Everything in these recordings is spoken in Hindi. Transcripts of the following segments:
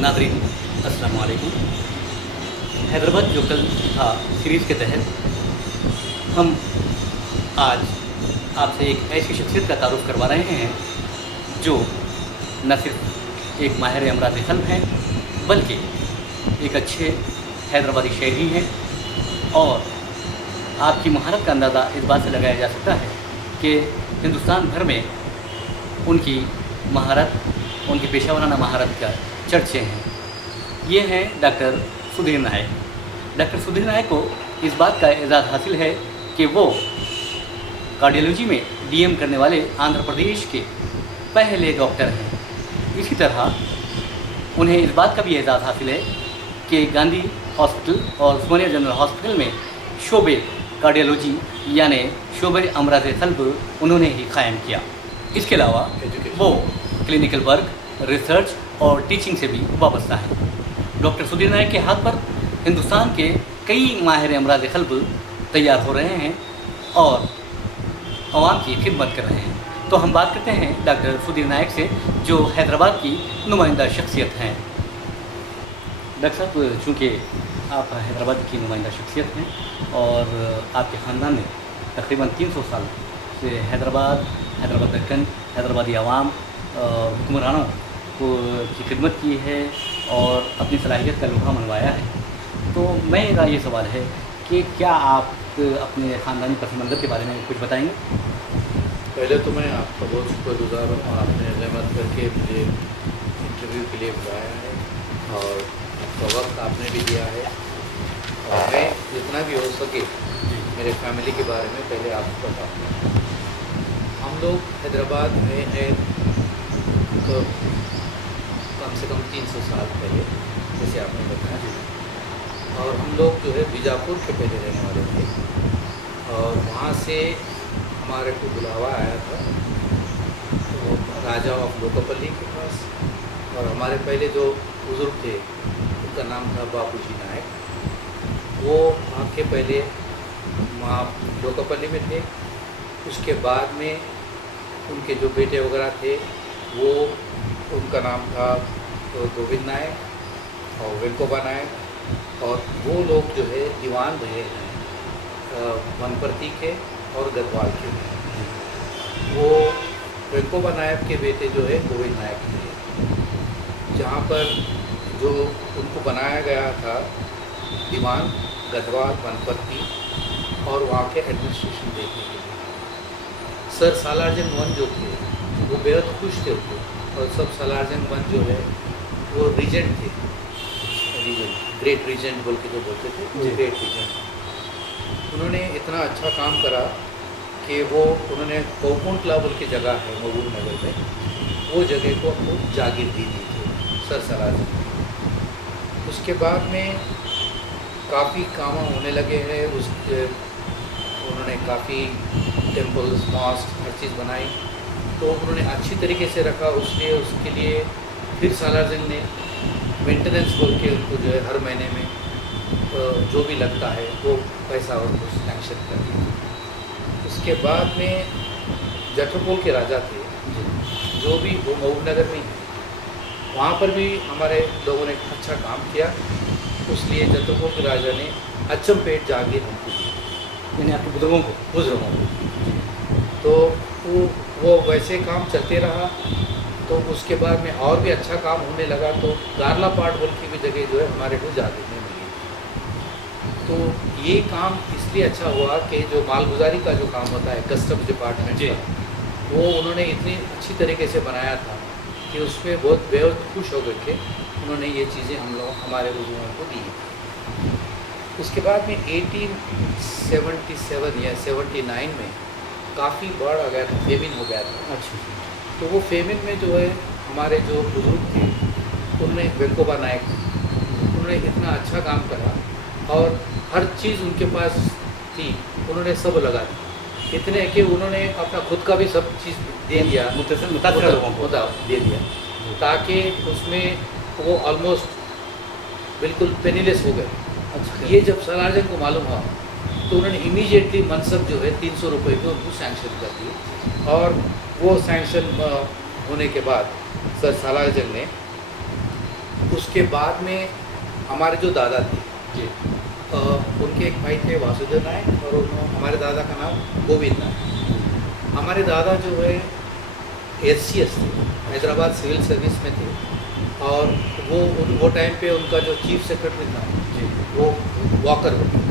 नाज़रीन अस्सलाम वालेकुम। हैदराबाद जो कल था सीरीज़ के तहत हम आज आपसे एक ऐसी शख्सियत का तारुफ़ करवा रहे हैं जो न सिर्फ एक माहिर अमराज़ क़ल्ब हैं बल्कि एक अच्छे हैदराबादी शहरी हैं। और आपकी महारत का अंदाज़ा इस बात से लगाया जा सकता है कि हिंदुस्तान भर में उनकी महारत, उनकी पेशा वराना महारत का चर्चे हैं। ये हैं डॉक्टर सुधीर नायक। डॉक्टर सुधीर नायक को इस बात का एजाज़ हासिल है कि वो कार्डियोलॉजी में डीएम करने वाले आंध्र प्रदेश के पहले डॉक्टर हैं। इसी तरह उन्हें इस बात का भी एजाज़ हासिल है कि गांधी हॉस्पिटल और उस्मानिया जनरल हॉस्पिटल में शोबे कार्डियोलॉजी यानी शोबे अमराज़ क़ल्ब उन्होंने ही कायम किया। इसके अलावा वो क्लिनिकल वर्क, रिसर्च और टीचिंग से भी वाबस्ता है। डॉक्टर सुधीर नायक के हाथ पर हिंदुस्तान के कई माहिर अमराज़ क़ल्ब तैयार हो रहे हैं और आवाम की खिदमत कर रहे हैं। तो हम बात करते हैं डॉक्टर सुधीर नायक से जो हैदराबाद की नुमाइंदा शख्सियत हैं। डॉक्टर साहब, चूँकि आप हैदराबाद की नुमाइंदा शख्सियत हैं और आपके ख़ानदान ने तकरीबन 300 साल से हैदराबाद दक्कन, हैदराबादी आवाम हुक्मरानों की खिदमत की है और अपनी सलाहियत का लोहा मनवाया है। तो मेरा ये सवाल है कि क्या आप अपने ख़ानदानी पस मंज़र के बारे में कुछ बताएंगे? पहले तो मैं आपका बहुत शुक्रगुजार हूँ, आपने रहमत करके मुझे इंटरव्यू के लिए बुलाया है और आपका वक्त आपने भी दिया है। और मैं जितना भी हो सके मेरे फैमिली के बारे में पहले आपको बताऊँगा। हम लोग हैदराबाद में हैं तो कम से कम 300 साल पहले, जैसे आपने बताया। और हम लोग जो है बीजापुर के पहले रहने वाले थे और वहाँ से हमारे को बुलावा आया था तो राजा ऑफ लोकपल्ली के पास। और हमारे पहले जो बुज़ुर्ग थे उनका नाम था बापूजी नायक। वो वहाँ के पहले वहाँ लोकपल्ली में थे। उसके बाद में उनके जो बेटे वगैरह थे वो उनका नाम था तो गोविंद नायक और वेंकोबा नायक। और वो लोग जो है दीवान रहे हैं वनपर्ती के और गढ़वाल के। वो वेंकोबा नायक के बेटे जो है गोविंद नायक थे, जहाँ पर जो उनको बनाया गया था दीवान गढ़वाल वनपर्ती और वहाँ के एडमिनिस्ट्रेशन देखने के लिए। सर सालारजंग वन जो थे वो बेहद खुश थे और सब सालारजंग वन जो है वो रीजेंट थे, ग्रेट रीजेंट बोल के जो बोलते थे, ग्रेट रीजेंट। उन्होंने इतना अच्छा काम करा कि वो उन्होंने कोकुंटला बोल की जगह है महबूब नगर में, वो जगह को आपको जागीर दी थी सर सलारजंग। उसके बाद में काफ़ी काम होने लगे हैं। उन्होंने काफ़ी टेम्पल्स, मॉस्क, हर चीज़ बनाई तो उन्होंने अच्छी तरीके से रखा। उसके लिए फिर सालारजंग ने मेंटेनेंस बोल के उनको जो है हर महीने में जो भी लगता है वो पैसा उनको सैंक्शन कर दिया। उसके बाद में जटरपोल के राजा थे जो भी वो महबूब नगर में है, वहाँ पर भी हमारे लोगों ने अच्छा काम किया। इसलिए जटरपोल के राजा ने अचमपेट जागीर हमको दी, यानी आपके बुजुर्गों को। तो वो वैसे काम चलते रहा। तो उसके बाद में और भी अच्छा काम होने लगा तो गारला पाट बोल की भी जगह जो है हमारे को जागीर में मिली। तो ये काम इसलिए अच्छा हुआ कि जो मालगुजारी का जो काम होता है कस्टम्स डिपार्टमेंट का, वो उन्होंने इतनी अच्छी तरीके से बनाया था कि उसमें बहुत बेहद खुश हो गए थे। उन्होंने ये चीज़ें हम लोग हमारे बुजुर्गों को दी। उसके बाद में 1877 या 79 में काफ़ी बढ़ आ गया था, फेमिन हो गया था। अच्छा। तो वो फेमिन में जो है हमारे जो बुजुर्ग थे उन्होंने वेंकोबा नायक उन्होंने इतना अच्छा काम करा और हर चीज़ उनके पास थी, उन्होंने सब लगा दी। इतने कि उन्होंने अपना खुद का भी सब चीज़ दे दिया, दे दिया ताकि उसमें वो ऑलमोस्ट बिल्कुल पेनीलेस हो गए। अच्छा। ये जब सालारजंग को मालूम हुआ तो उन्होंने इमीडिएटली मनसब जो है 300 रुपये को उनको सैंक्शन कर दी। और वो सैंक्शन होने के बाद सर सालारजंग ने उसके बाद में हमारे जो दादा थे जी उनके एक भाई थे वासुदेव नायक और हमारे दादा का नाम गोविंद नायक। हमारे दादा जो है SCS थे, हैदराबाद सिविल सर्विस में थे और वो टाइम पे उनका जो चीफ सेक्रेटरी था जी वो वॉकर बने,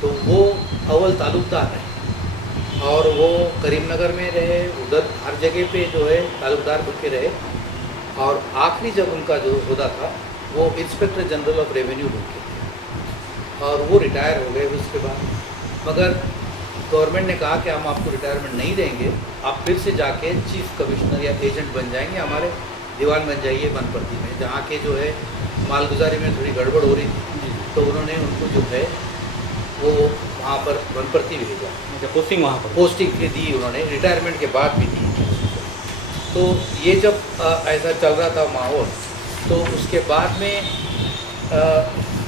तो वो अव्वल तालुकदार रहे और वो करीमनगर में रहे, उधर हर जगह पे जो है तालुकदार बन के रहे और आखिरी जब उनका जो होता था वो इंस्पेक्टर जनरल ऑफ रेवेन्यू बन के थे और वो रिटायर हो गए उसके बाद। मगर गवर्नमेंट ने कहा कि हम आपको रिटायरमेंट नहीं देंगे, आप फिर से जाके चीफ कमिश्नर या एजेंट बन जाएंगे, हमारे दीवान बन जाइए बनपट्टी में, जहाँ के जो है मालगुजारी में थोड़ी गड़बड़ हो रही थी, तो उन्होंने उनको जो है वो वहाँ पर बनपट्टी भेजा, पोस्टिंग वहाँ पर पोस्टिंग भी दी उन्होंने, रिटायरमेंट के बाद भी दी। तो ये जब ऐसा चल रहा था माहौल, तो उसके बाद में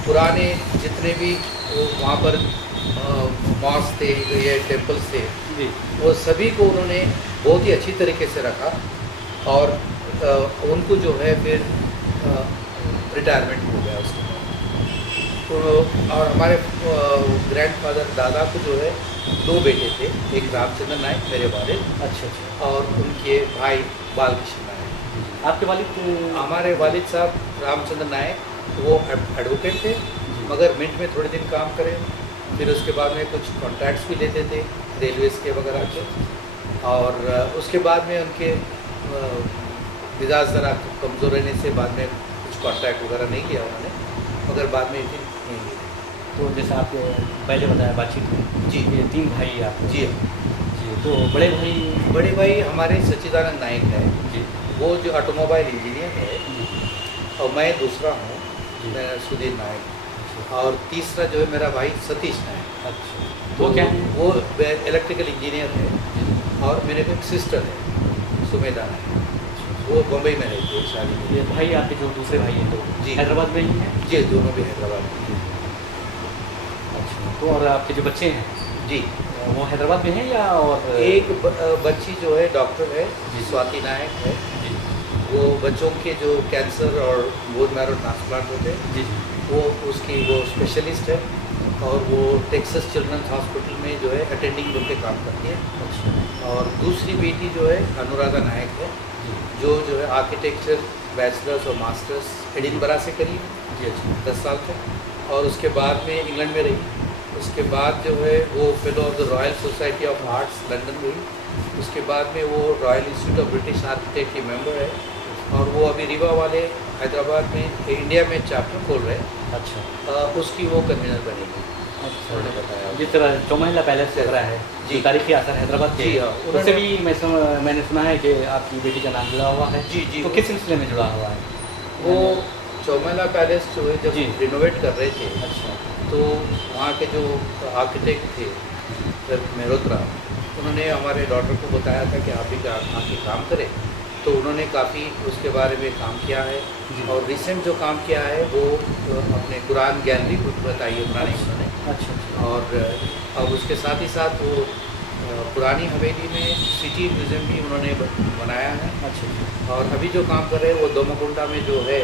पुराने जितने भी वहाँ पर मॉस्क थे या टेम्पल्स थे जी वो सभी को उन्होंने बहुत ही अच्छी तरीके से रखा और उनको जो है फिर रिटायरमेंट हो गया उसके बाद। तो और हमारे ग्रैंडफादर दादा को जो है 2 बेटे थे, एक रामचंद्र नायक मेरे वालिद, अच्छा और उनके भाई बालकृष्ण नायक। आपके वालिद हमारे वालिद साहब रामचंद्र नायक वो एडवोकेट थे, मगर मिंट में थोड़े दिन काम करे, फिर उसके बाद में कुछ कॉन्ट्रैक्ट्स भी लेते थे रेलवेज़ के वगैरह के, और उसके बाद में उनके मिजाज ज़रा कमज़ोर रहने से बाद में कुछ कॉन्ट्रैक्ट वगैरह नहीं लिया उन्होंने, मगर बाद में फिर नहीं लिए। तो जैसे आपने पहले बताया बातचीत में जी ये 3 भाई आप जी जी, तो बड़े भाई हमारे सच्चिदानंद नायक है, जी वो जो ऑटोमोबाइल इंजीनियर है, जी और मैं दूसरा हूँ, जी। मैं सुधीर नायक, और तीसरा जो है मेरा भाई सतीश नायक। अच्छा तो वो क्या है? वो इलेक्ट्रिकल इंजीनियर है, और मेरे को एक सिस्टर है सुमेधा नायक, वो बम्बई में रहती है शादी में। ये भाई आपके जो दूसरे भाई हैं तो जी। हैदराबाद में ही हैं? जी दोनों भी हैदराबाद में। अच्छा तो और आपके जो बच्चे हैं जी वो हैदराबाद में हैं या और एक बच्ची जो है डॉक्टर है, जी। स्वाति नायक है, जी वो बच्चों के जो कैंसर और बोन मैरो ट्रांसप्लांट होते हैं जी जी वो वो स्पेशलिस्ट है, और वो टेक्सास चिल्ड्रंस हॉस्पिटल में जो है अटेंडिंग रूम पे काम करती है। अच्छा और दूसरी बेटी जो है अनुराधा नायक है, जी जो है आर्किटेक्चर बैचलर्स और मास्टर्स एडिनबरा से करी जी अच्छा 10 साल तक, और उसके बाद में इंग्लैंड में रही। उसके बाद जो है वो fellow of the royal society of arts London हुई। उसके बाद में वो royal institute of British architect की मेंबर है, और वो अभी रीवा वाले हैदराबाद में इंडिया में चैप्टर खोल रहे हैं, अच्छा उसकी वो कन्वीनर बनेगी। अच्छा उन्होंने बताया। जिस तरह चौमहला पैलेस चल रहा है जी। तारीखी आसर हैदराबाद के जी हाँ, उससे भी मैंने सुना है कि आपकी बेटी का नाम जुड़ा हुआ है। जी जी तो किस सिलसिले में जुड़ा हुआ है? वो चौमहला पैलेस जो है जब जी। रिनोवेट कर रहे थे, अच्छा तो वहाँ के जो आर्किटेक्ट थे सर मेहरोत्रा, उन्होंने हमारे डॉटर को बताया था कि आप भी आके काम करें, तो उन्होंने काफ़ी उसके बारे में काम किया है। जी। और रिसेंट जो काम किया है वो अपने कुरान गैलरी को बताई है बनाने की उन्होंने, अच्छा अच्छा और अब उसके साथ ही साथ वो पुरानी हवेली में सिटी म्यूज़ियम भी उन्होंने बनाया है। अच्छा और अभी जो काम कर रहे हैं वो दोमाकुंडा में जो है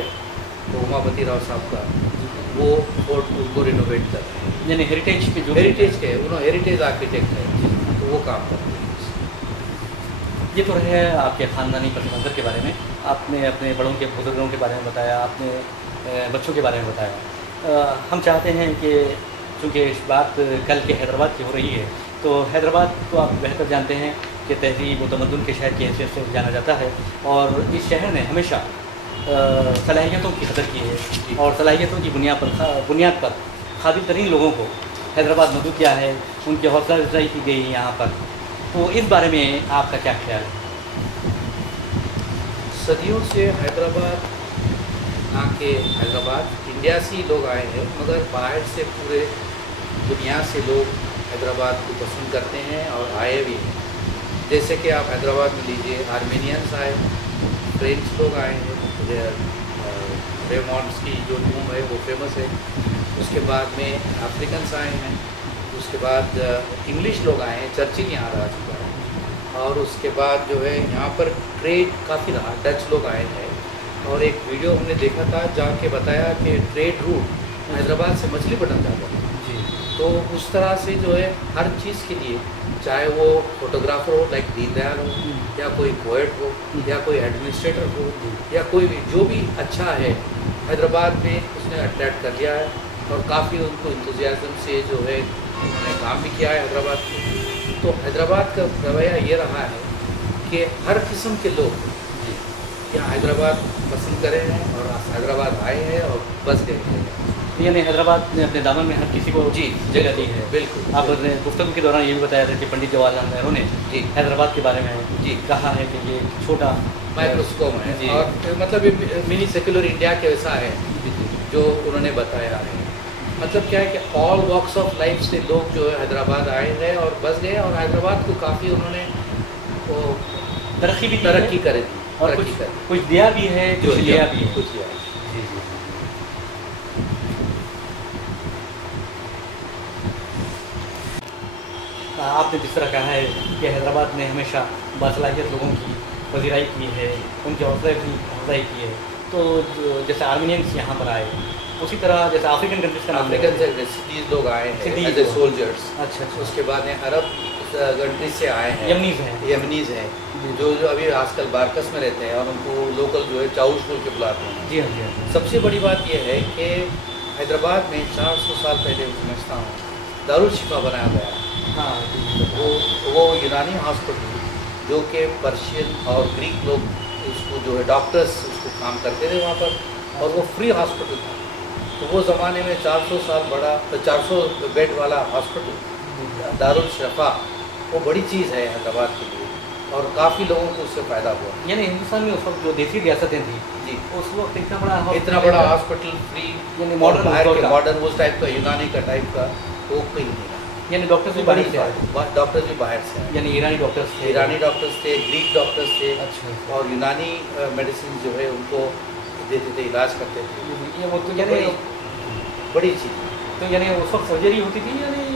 वो उमापति राव साहब का, वो फोर्ट उनको रिनोवेट कर रहे हैं। यानी हेरिटेज के जो हेरिटेज के उन्होंने हेरिटेज आर्किटेक्ट है, तो वो काम कर रहे हैं। ये तो रहे आपके ख़ानदानी पस मंज़र के बारे में, आपने अपने बड़ों के बुजुर्गों के बारे में बताया, आपने बच्चों के बारे में बताया। हम चाहते हैं कि चूँकि इस बात कल के हैदराबाद की हो रही है, तो हैदराबाद तो आप बेहतर जानते हैं कि तहज़ीब व तमद्दुन के शहर की हैसियत से जाना जाता है, और इस शहर ने हमेशा सलाहियतों की कदर की है, और सलाहियतों की बुनियाद पर काबिल तरीन लोगों को हैदराबाद मदऊ किया है, उनकी हौसला अफजाई की गई है यहाँ पर। तो इस बारे में आपका क्या ख्याल है? सदियों से हैदराबाद, यहाँ के हैदराबाद इंडिया से ही लोग आए हैं, मगर बाहर से पूरे दुनिया से लोग हैदराबाद को पसंद करते हैं और आए भी हैं। जैसे कि आप हैदराबाद में लीजिए, आर्मेनियंस आए, फ्रेंच लोग आए हैं, रेमॉन्ड्स की जो टूम है वो फेमस है। उसके बाद में अफ्रीकन्स आए हैं, उसके बाद इंग्लिश लोग आए हैं, चर्चिल यहाँ रह चुका है, और उसके बाद जो है यहाँ पर ट्रेड काफ़ी रहा, डच लोग आए हैं, और एक वीडियो हमने देखा था जहाँ के बताया कि ट्रेड रूट हैदराबाद से मछलीपट्टनम जाता है। जी। तो उस तरह से जो है हर चीज़ के लिए, चाहे वो फोटोग्राफर हो लाइक दीनदयाल हो, या कोई पोएट हो, या कोई एडमिनिस्ट्रेटर हो, या कोई भी जो भी अच्छा है हैदराबाद में उसने अट्रैक्ट कर लिया है। और काफ़ी उनको इंतज़ाज़म से जो है उन्होंने काम भी किया है हैदराबाद में। तो हैदराबाद का रवैया ये रहा है कि हर किस्म के लोग यहाँ हैदराबाद पसंद करे हैं और हैदराबाद आए हैं और बस गए हैं। यानी हैदराबाद ने अपने दामन में हर किसी को जी जगह दी है। बिल्कुल। आपने गुफ्तगू के दौरान ये भी बताया था कि पंडित जवाहरलाल नेहरू ने जी हैदराबाद के बारे में जी कहा है कि ये छोटा माइक्रोस्कोप है जी। और मतलब ये मिनी सेक्युलर इंडिया के वैसा है जो उन्होंने बताया है। मतलब क्या है कि ऑल वॉक्स ऑफ लाइफ से लोग जो है हैदराबाद आए हैं और बस गए, और हैदराबाद को काफ़ी उन्होंने वो तरक्की भी तरक्की करे और कुछ दिया भी है, जो कुछ लिया भी है। कुछ दिया। जी जी। आपने जिस तरह कहा है कि हैदराबाद ने हमेशा बासलाहियत लोगों की पजीराई की है, उनकी हौसला अफजाई की है। तो जैसे आर्मीनियंस यहाँ पर आए, उसी तरह जैसे अफ्रीकन कंट्रीज का नाम अफ्रीकन से रेफ्यूजीज लोग आए हैं एज ए सोल्जर्स। अच्छा अच्छा। उसके बाद में अरब कंट्रीज से आए हैं, यमनीज हैं। यमनीज हैं जो अभी आजकल बारकस में रहते हैं और उनको लोकल जो है चाउश बोल के बुलाते हैं। जी हाँ जी हाँ। सबसे बड़ी बात यह है कि हैदराबाद में 400 साल पहले समझता हूँ दारुल शिफा बनाया गया। हाँ वो यूनानी हॉस्पिटल जो कि पर्शियन और ग्रीक लोग उसको जो है डॉक्टर्स उसको काम करते थे वहाँ पर, और वो फ्री हॉस्पिटल था। तो वो ज़माने में 400 साल बड़ा 400 बेड वाला हॉस्पिटल दारुल शिफा वो बड़ी चीज़ है हैदराबाद के लिए, और काफ़ी लोगों को उससे फ़ायदा हुआ। यानी हिंदुस्तान में उस वक्त जो देसी रियासतें थी जी, उस वक्त इतना बड़ा हॉस्पिटल फ्री, यानी मॉडर्न उस टाइप का यूनानी का टाइप का वो कहीं नहीं। यानी डॉक्टर्स भी बाहर से आए, डॉक्टर्स भी बाहर से आए, यानी ईरानी डॉक्टर्स थे, ग्रीक डॉक्टर्स थे। अच्छा। और यूनानी मेडिसिन जो है उनको देते थे, इलाज करते थे। ये वो तो यानी बड़ी चीज़। तो यानी उस वक्त सर्जरी होती थी, यानी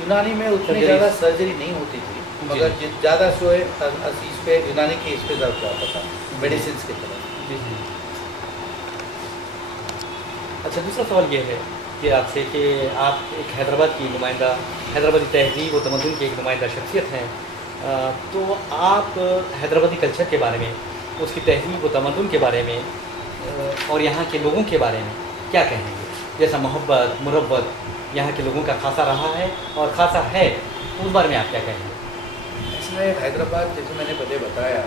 यूनानी में उतनी ज़्यादा सर्जरी नहीं होती थी, मगर ज़्यादा जो है इस पे यूनानी के इस पे ज़्यादा जाता था मेडिसिन की तरफ। जी जी। अच्छा, दूसरा सवाल ये है कि आपसे कि आप एक हैदराबाद की नुमाइंदा, हैदराबादी तहजीब और तमद्दुन की एक नुमाइंदा शख्सियत हैं, तो आप हैदराबादी कल्चर के बारे में, उसकी तहजीब और तमद्दुन के बारे में और यहाँ के लोगों के बारे में क्या कहेंगे? जैसा मोहब्बत, मुरब्बत यहाँ के लोगों का खासा रहा है और खासा है, तो उस बारे में आप क्या कहेंगे? इसमें हैदराबाद, जैसे मैंने पहले बताया,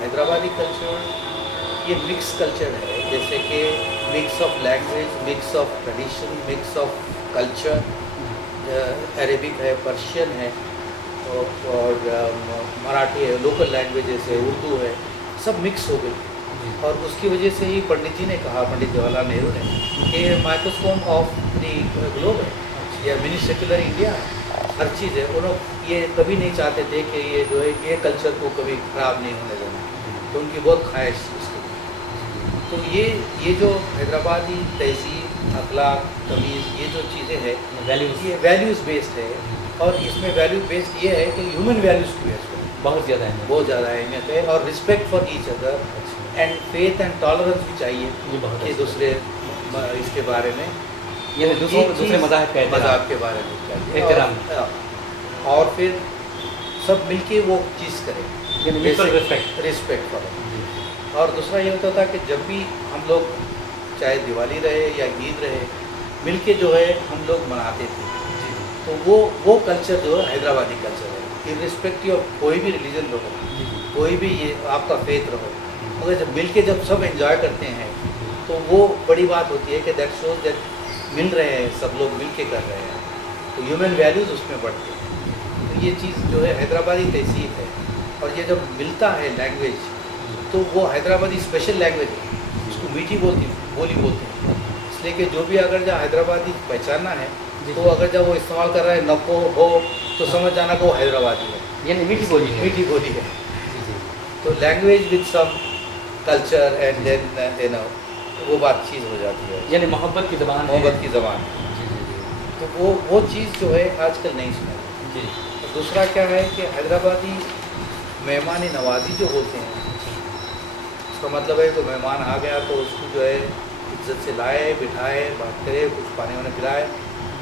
हैदराबादी कल्चर ये मिक्स कल्चर है। जैसे कि mix of language, mix of tradition, mix of culture, Arabic है, पर्शियन है और मराठी है, लोकल लैंग्वेजेस है, उर्दू है, सब मिक्स हो गई। और उसकी वजह से ही पंडित जी ने कहा, पंडित जवाहरलाल नेहरू ने, कि माइक्रोस्कोप ऑफ द ग्लोब है या मिनी सेक्युलर इंडिया है, हर चीज़ है। उन्होंने ये कभी नहीं चाहते थे कि ये जो है ये कल्चर को कभी ख़राब नहीं होने देना, तो उनकी बहुत ख्वाहिश थी उसके लिए। तो ये जो हैदराबादी तहजीब, अखलाक, तमीज़, ये जो चीज़ें हैं वैल्यूज़, ये वैल्यूज़ बेस्ड है। और इसमें वैल्यू बेस्ड ये है कि ह्यूमन वैल्यूज़ की बेस्ड है, बहुत ज़्यादा है, बहुत ज़्यादा अहमियत है। और respect for each other and faith and tolerance भी चाहिए ये बहुत कि दूसरे इसके बारे में, ये दूसरे मज़ाहब के बारे में चाहिए एहतराम, और फिर सब मिलके वो चीज़ करें, रिस्पेक्ट फॉर। और दूसरा ये होता था कि जब भी हम लोग, चाहे दिवाली रहे या ईद रहे, मिलके जो है हम लोग मनाते थे। तो वो कल्चर जो है हैदराबादी कल्चर है, इर्रिस्पेक्टिव ऑफ कोई भी रिलीजन लोग, कोई भी ये आपका फेथ रहो, मगर जब मिलके जब सब एंजॉय करते हैं तो वो बड़ी बात होती है कि दैट शोज दैट मिल रहे हैं, सब लोग मिल के कर रहे हैं, तो ह्यूमन वैल्यूज़ उसमें बढ़ते हैं। तो ये चीज़ जो है हैदराबादी तहसीब है। और ये जब मिलता है लैंग्वेज, तो वो हैदराबादी स्पेशल लैंग्वेज है, उसको मीठी बोली बोलते हैं। इसलिए कि जो भी अगर जब हैदराबादी पहचानना है, तो अगर जब वो इस्तेमाल कर रहा है नको हो, तो समझ जाना कि वो हैदराबादी है, यानी मीठी बोली है। मीठी बोली है। तो language with some culture and then वो बात चीज़ हो जाती है, यानी मोहब्बत की ज़बान, मोहब्बत की ज़बान है। तो वो चीज़ जो है आजकल नहीं सुनाई जी। तो दूसरा क्या है कि हैदराबादी मेहमान नवाजी जो होते हैं, उसका मतलब है तो मेहमान आ गया तो उसको जो है इज्जत से लाए, बिठाए, बात करे, कुछ पानी वानी पिलाए,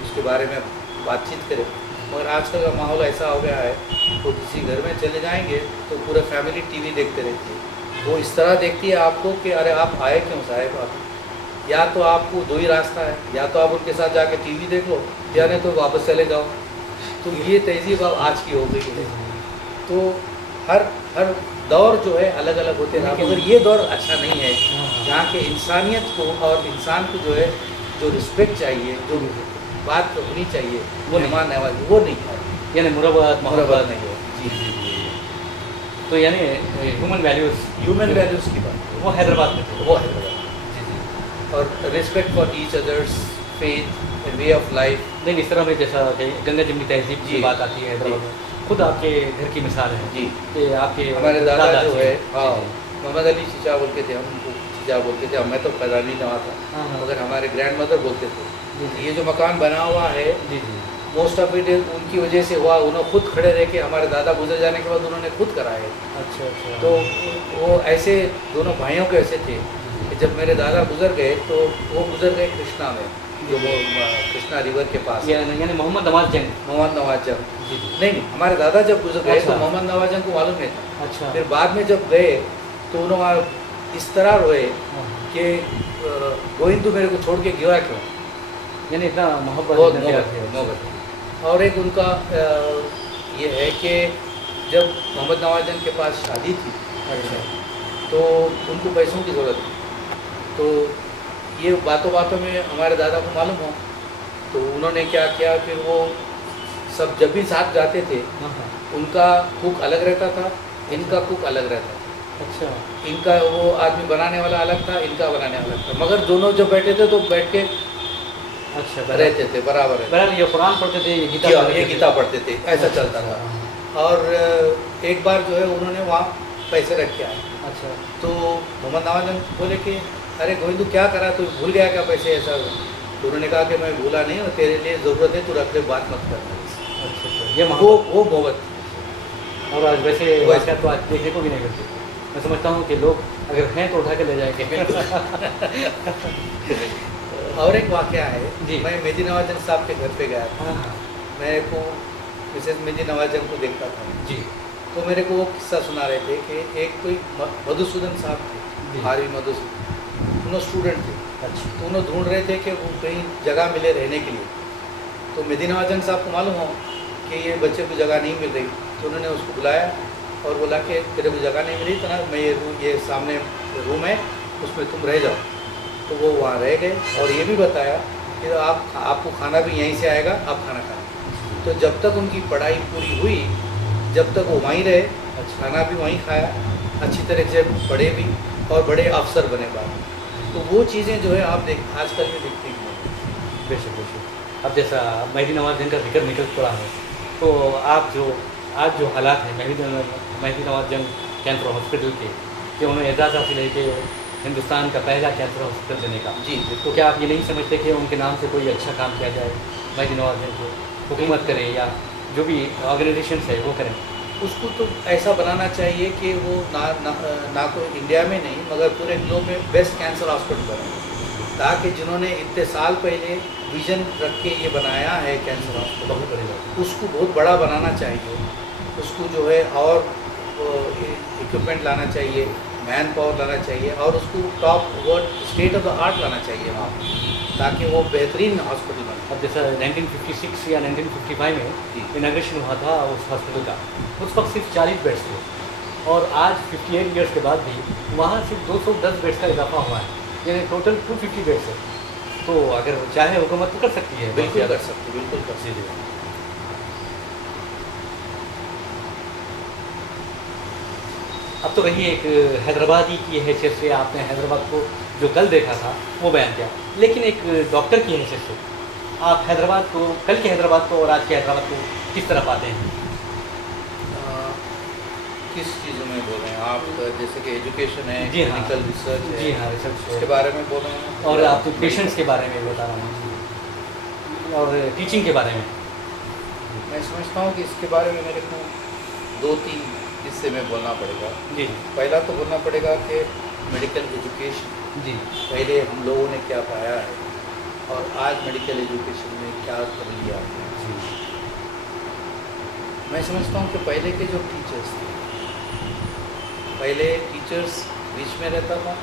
उसके बारे में बातचीत करे। मगर आजकल का माहौल ऐसा हो गया है, तो किसी घर में चले जाएंगे तो पूरा फैमिली टीवी देखते रहती है। वो इस तरह देखती है आपको कि अरे आप आए क्यों साहब, आप या तो आपको दो ही रास्ता है, या तो आप उनके साथ जाके टीवी देख लो, या नहीं तो वापस चले जाओ। तो ये तहजीब अब आज की हो गई है। तो हर दौर जो है अलग अलग होते हैं, मगर ये दौर अच्छा नहीं है जहाँ के इंसानियत को और इंसान को जो है जो रिस्पेक्ट चाहिए, जो बात होनी चाहिए, वो मेहमान नवाजी वो नहीं है, यानी मुरब्बत मोहब्बत नहीं है। जी जी जी। तो यानी ह्यूमन वैल्यूज़ की बात वो हैदराबाद में थे। वो है। और respect for each others, faith and way of life. नहीं, इस तरह में जैसा कि गंगा जमुनी तहजीब की जी। बात आती है हैदराबाद में, खुद आपके घर की मिसाल है जी। कि आपके हमारे दादा जो जी, है, जी, हाँ, जी। मोहम्मद अली चीचा बोलते थे, हम उनको चीचा बोलते थे। मैं तो पैदा नहीं हुआ था, हाँ, हाँ। मगर हमारे ग्रैंड मदर बोलते थे। जी, जी। ये जो मकान बना हुआ है जी जी मोस्ट ऑफ इट उनकी वजह से हुआ। उन्होंने खुद खड़े रह के, हमारे दादा गुजर जाने के बाद उन्होंने खुद कराए। अच्छा अच्छा। तो वो ऐसे दोनों भाइयों के ऐसे थे कि जब मेरे दादा गुजर गए तो वो गुजर गए कृष्णा में, जो वो कृष्णा रिवर के पास। यानी मोहम्मद नवाज जंग। मोहम्मद नवाज जंग। जी जी। नहीं, हमारे दादा जब गुजर गए अच्छा। तो मोहम्मद नवाज जंग को मालूम नहीं था। अच्छा। फिर बाद में जब गए तो उन्होंने इस तरह रोए हाँ। कि गोविंद मेरे को छोड़ के गया क्यों। यानी इतना मोहब्बत बहुत इतना प्यार थे। मोहब्बत। और एक उनका ये है कि जब मोहम्मद नवाज जंग के पास शादी थी अच्छा। तो उनको पैसों की ज़रूरत थी। तो ये बातों बातों में हमारे दादा को मालूम हो, तो उन्होंने क्या किया, फिर वो सब जब भी साथ जाते थे हाँ हाँ। उनका कुक अलग रहता था, इनका कुक अलग रहता था। अच्छा। इनका वो आदमी बनाने वाला अलग था, इनका बनाने वाला अलग था, मगर दोनों जब बैठे थे तो बैठ के अच्छा रहते थे, बराबर रहते बहरहाल ये कुरान पढ़ते थे, ये गीता थे। पढ़ते ये थे। गीता पढ़ते थे, ऐसा चलता था। और एक बार जो है उन्होंने वहाँ पैसे रख के आए, अच्छा। तो मोहम्मद नवाज जंग बोले कि अरे गोविंदू क्या करा, तू भूल गया क्या पैसे, ऐसा। तो उन्होंने कहा कि मैं भूला नहीं, और तेरे लिए ज़रूरत है, तू रख ले, बात मत करना। अच्छा अच्छा। ये वो मोहब्बत। और आज वैसे वाक़यात तो आज देखने को भी नहीं मिलते। मैं समझता हूँ कि लोग अगर हैं तो उठा के ले जाएंगे। और एक वाक़या है जी। मैं मेहदी नवाज जंग साहब के घर पे गया था। हाँ हाँ। मेरे को मिसेज मेहदी नवाज जंग को देखता था, जी तो मेरे को वो किस्सा सुना रहे थे कि एक कोई मधुसूदन साहब थे, जी। आरवी मधुसूदन, उन्होंने स्टूडेंट थे। अच्छा। तो उन्होंने ढूंढ रहे थे कि वो कहीं जगह मिले रहने के लिए। तो मेहदी नवाज जंग साहब को मालूम हो कि ये बच्चे को जगह नहीं मिल रही, तो उन्होंने उसको बुलाया और बोला कि तेरे को जगह नहीं मिली तो ना, मैं ये सामने रूम है, उसमें तुम रह जाओ। तो वो वहाँ रह गए, और ये भी बताया कि आपको खाना भी यहीं से आएगा, आप खाना खाएं। तो जब तक उनकी पढ़ाई पूरी हुई, जब तक वो वहीं रहे, खाना भी वहीं खाया, अच्छी तरह से पढ़े भी और बड़े अफसर बने बाद। तो वो चीज़ें जो है आप आजकल में दिखती हैं। बेशक बेशक। अब जैसा मेहदी नवाज जंग का जिक्र निकल पड़ा है, तो आप जो आज जो हालात हैं मेहदी नवाज जंग कैंसर हॉस्पिटल के, कि उन्हें एजाज़ हासिल है कि हिंदुस्तान का पहला कैंसर हॉस्पिटल देने का। जी। तो क्या आप ये नहीं समझते कि उनके नाम से कोई अच्छा काम किया जाए, मेहदी नवाज जंग को हुकूमत करे या जो भी ऑर्गेनाइजेशन है वो करें? उसको तो ऐसा बनाना चाहिए कि वो ना तो इंडिया में नहीं मगर पूरे ग्लोब में बेस्ट कैंसर हॉस्पिटल बने, ताकि जिन्होंने इतने साल पहले विजन रख के ये बनाया है कैंसर हॉस्पिटल, बहुत बड़ी बात। उसको बहुत बड़ा बनाना चाहिए। उसको जो है और इक्विपमेंट लाना चाहिए, मैन पावर लाना चाहिए, और उसको top world state of the art लाना चाहिए वहाँ, ताकि वो बेहतरीन हॉस्पिटल बने। अब जैसा 1956 या 1955 में इनाग्रेशन हुआ था उस हॉस्पिटल का, उस वक्त सिर्फ 40 बेड्स थे, और आज 58 ईयर्स के बाद भी वहाँ सिर्फ 210 बेड्स का इजाफा हुआ है, यानी टोटल 250 बेड्स है। तो अगर चाहे हुकूमत तो कर सकती है। बिल्कुल कर सकती है, बिल्कुल कर सकती है। अब तो रही एक हैदराबादी की हैसियत से आपने हैदराबाद को जो कल देखा था वो बयान किया, लेकिन एक डॉक्टर की हैसियत से आप हैदराबाद को, कल के हैदराबाद को और आज के हैदराबाद को किस तरह पाते हैं? किस चीज़ों में बोल रहे हैं आप? जैसे कि एजुकेशन है, जी हाँ। क्लिनिकल रिसर्च है। जी हाँ, रिसर्च उसके बारे में बोल रहे हैं, और आप पेशेंट्स के बारे में बता रहा हूँ, और टीचिंग के बारे में। मैं समझता हूँ कि इसके बारे में मेरे को 2-3 हिस्से में बोलना पड़ेगा। जी। पहला तो बोलना पड़ेगा कि मेडिकल एजुकेशन, जी पहले हम लोगों ने क्या पाया है और आज मेडिकल एजुकेशन में क्या कर लिया है। जी मैं समझता हूँ कि पहले के जो टीचर्स थे, पहले टीचर्स बीच में रहता था,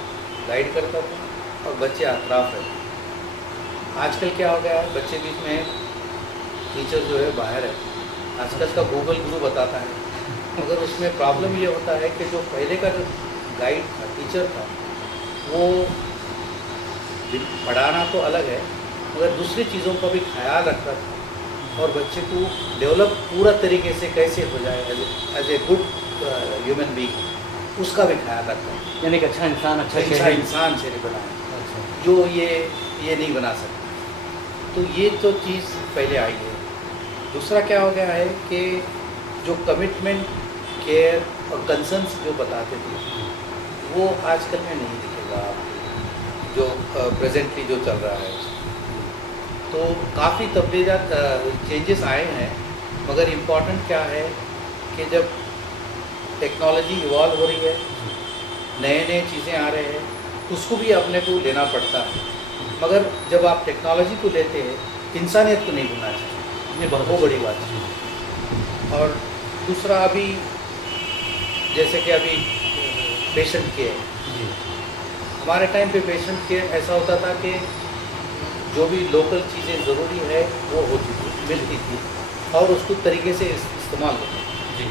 गाइड करता था और बच्चे अतराफ रहते थे। आजकल क्या हो गया है, बच्चे बीच में, टीचर जो है बाहर है। आजकल का गूगल गुरु बताता है, मगर उसमें प्रॉब्लम ये होता है कि जो पहले का जो गाइड था, टीचर था, वो पढ़ाना तो अलग है मगर दूसरी चीज़ों का भी ख्याल रखता था और बच्चे को डेवलप पूरा तरीके से कैसे हो जाए as a good human being, उसका भी ख्याल रखता है। यानी कि अच्छा इंसान, अच्छा इंसान चेहरे बनाए, अच्छा जो ये नहीं बना सकता। तो ये तो चीज़ पहले आई है। दूसरा क्या हो गया है कि जो कमिटमेंट, केयर और कंसर्न्स जो बताते थे वो आजकल में नहीं दिखेगा आपको, जो प्रेजेंटली जो चल रहा है। तो काफ़ी तब्दीलात चेंजेस आए हैं, मगर इम्पॉर्टेंट क्या है कि जब टेक्नोलॉजी इवॉल्व हो रही है, नए चीज़ें आ रहे हैं, उसको भी अपने को लेना पड़ता है। मगर जब आप टेक्नोलॉजी को लेते हैं, इंसानियत को नहीं भूलना चाहिए, ये बहुत वो बड़ी बात है। और दूसरा, अभी जैसे कि अभी पेशेंट केयर, जी हमारे टाइम पे पेशेंट केयर ऐसा होता था कि जो भी लोकल चीज़ें ज़रूरी है वो होती थी, मिलती थी और उसको तरीके से इस्तेमाल होता था। जी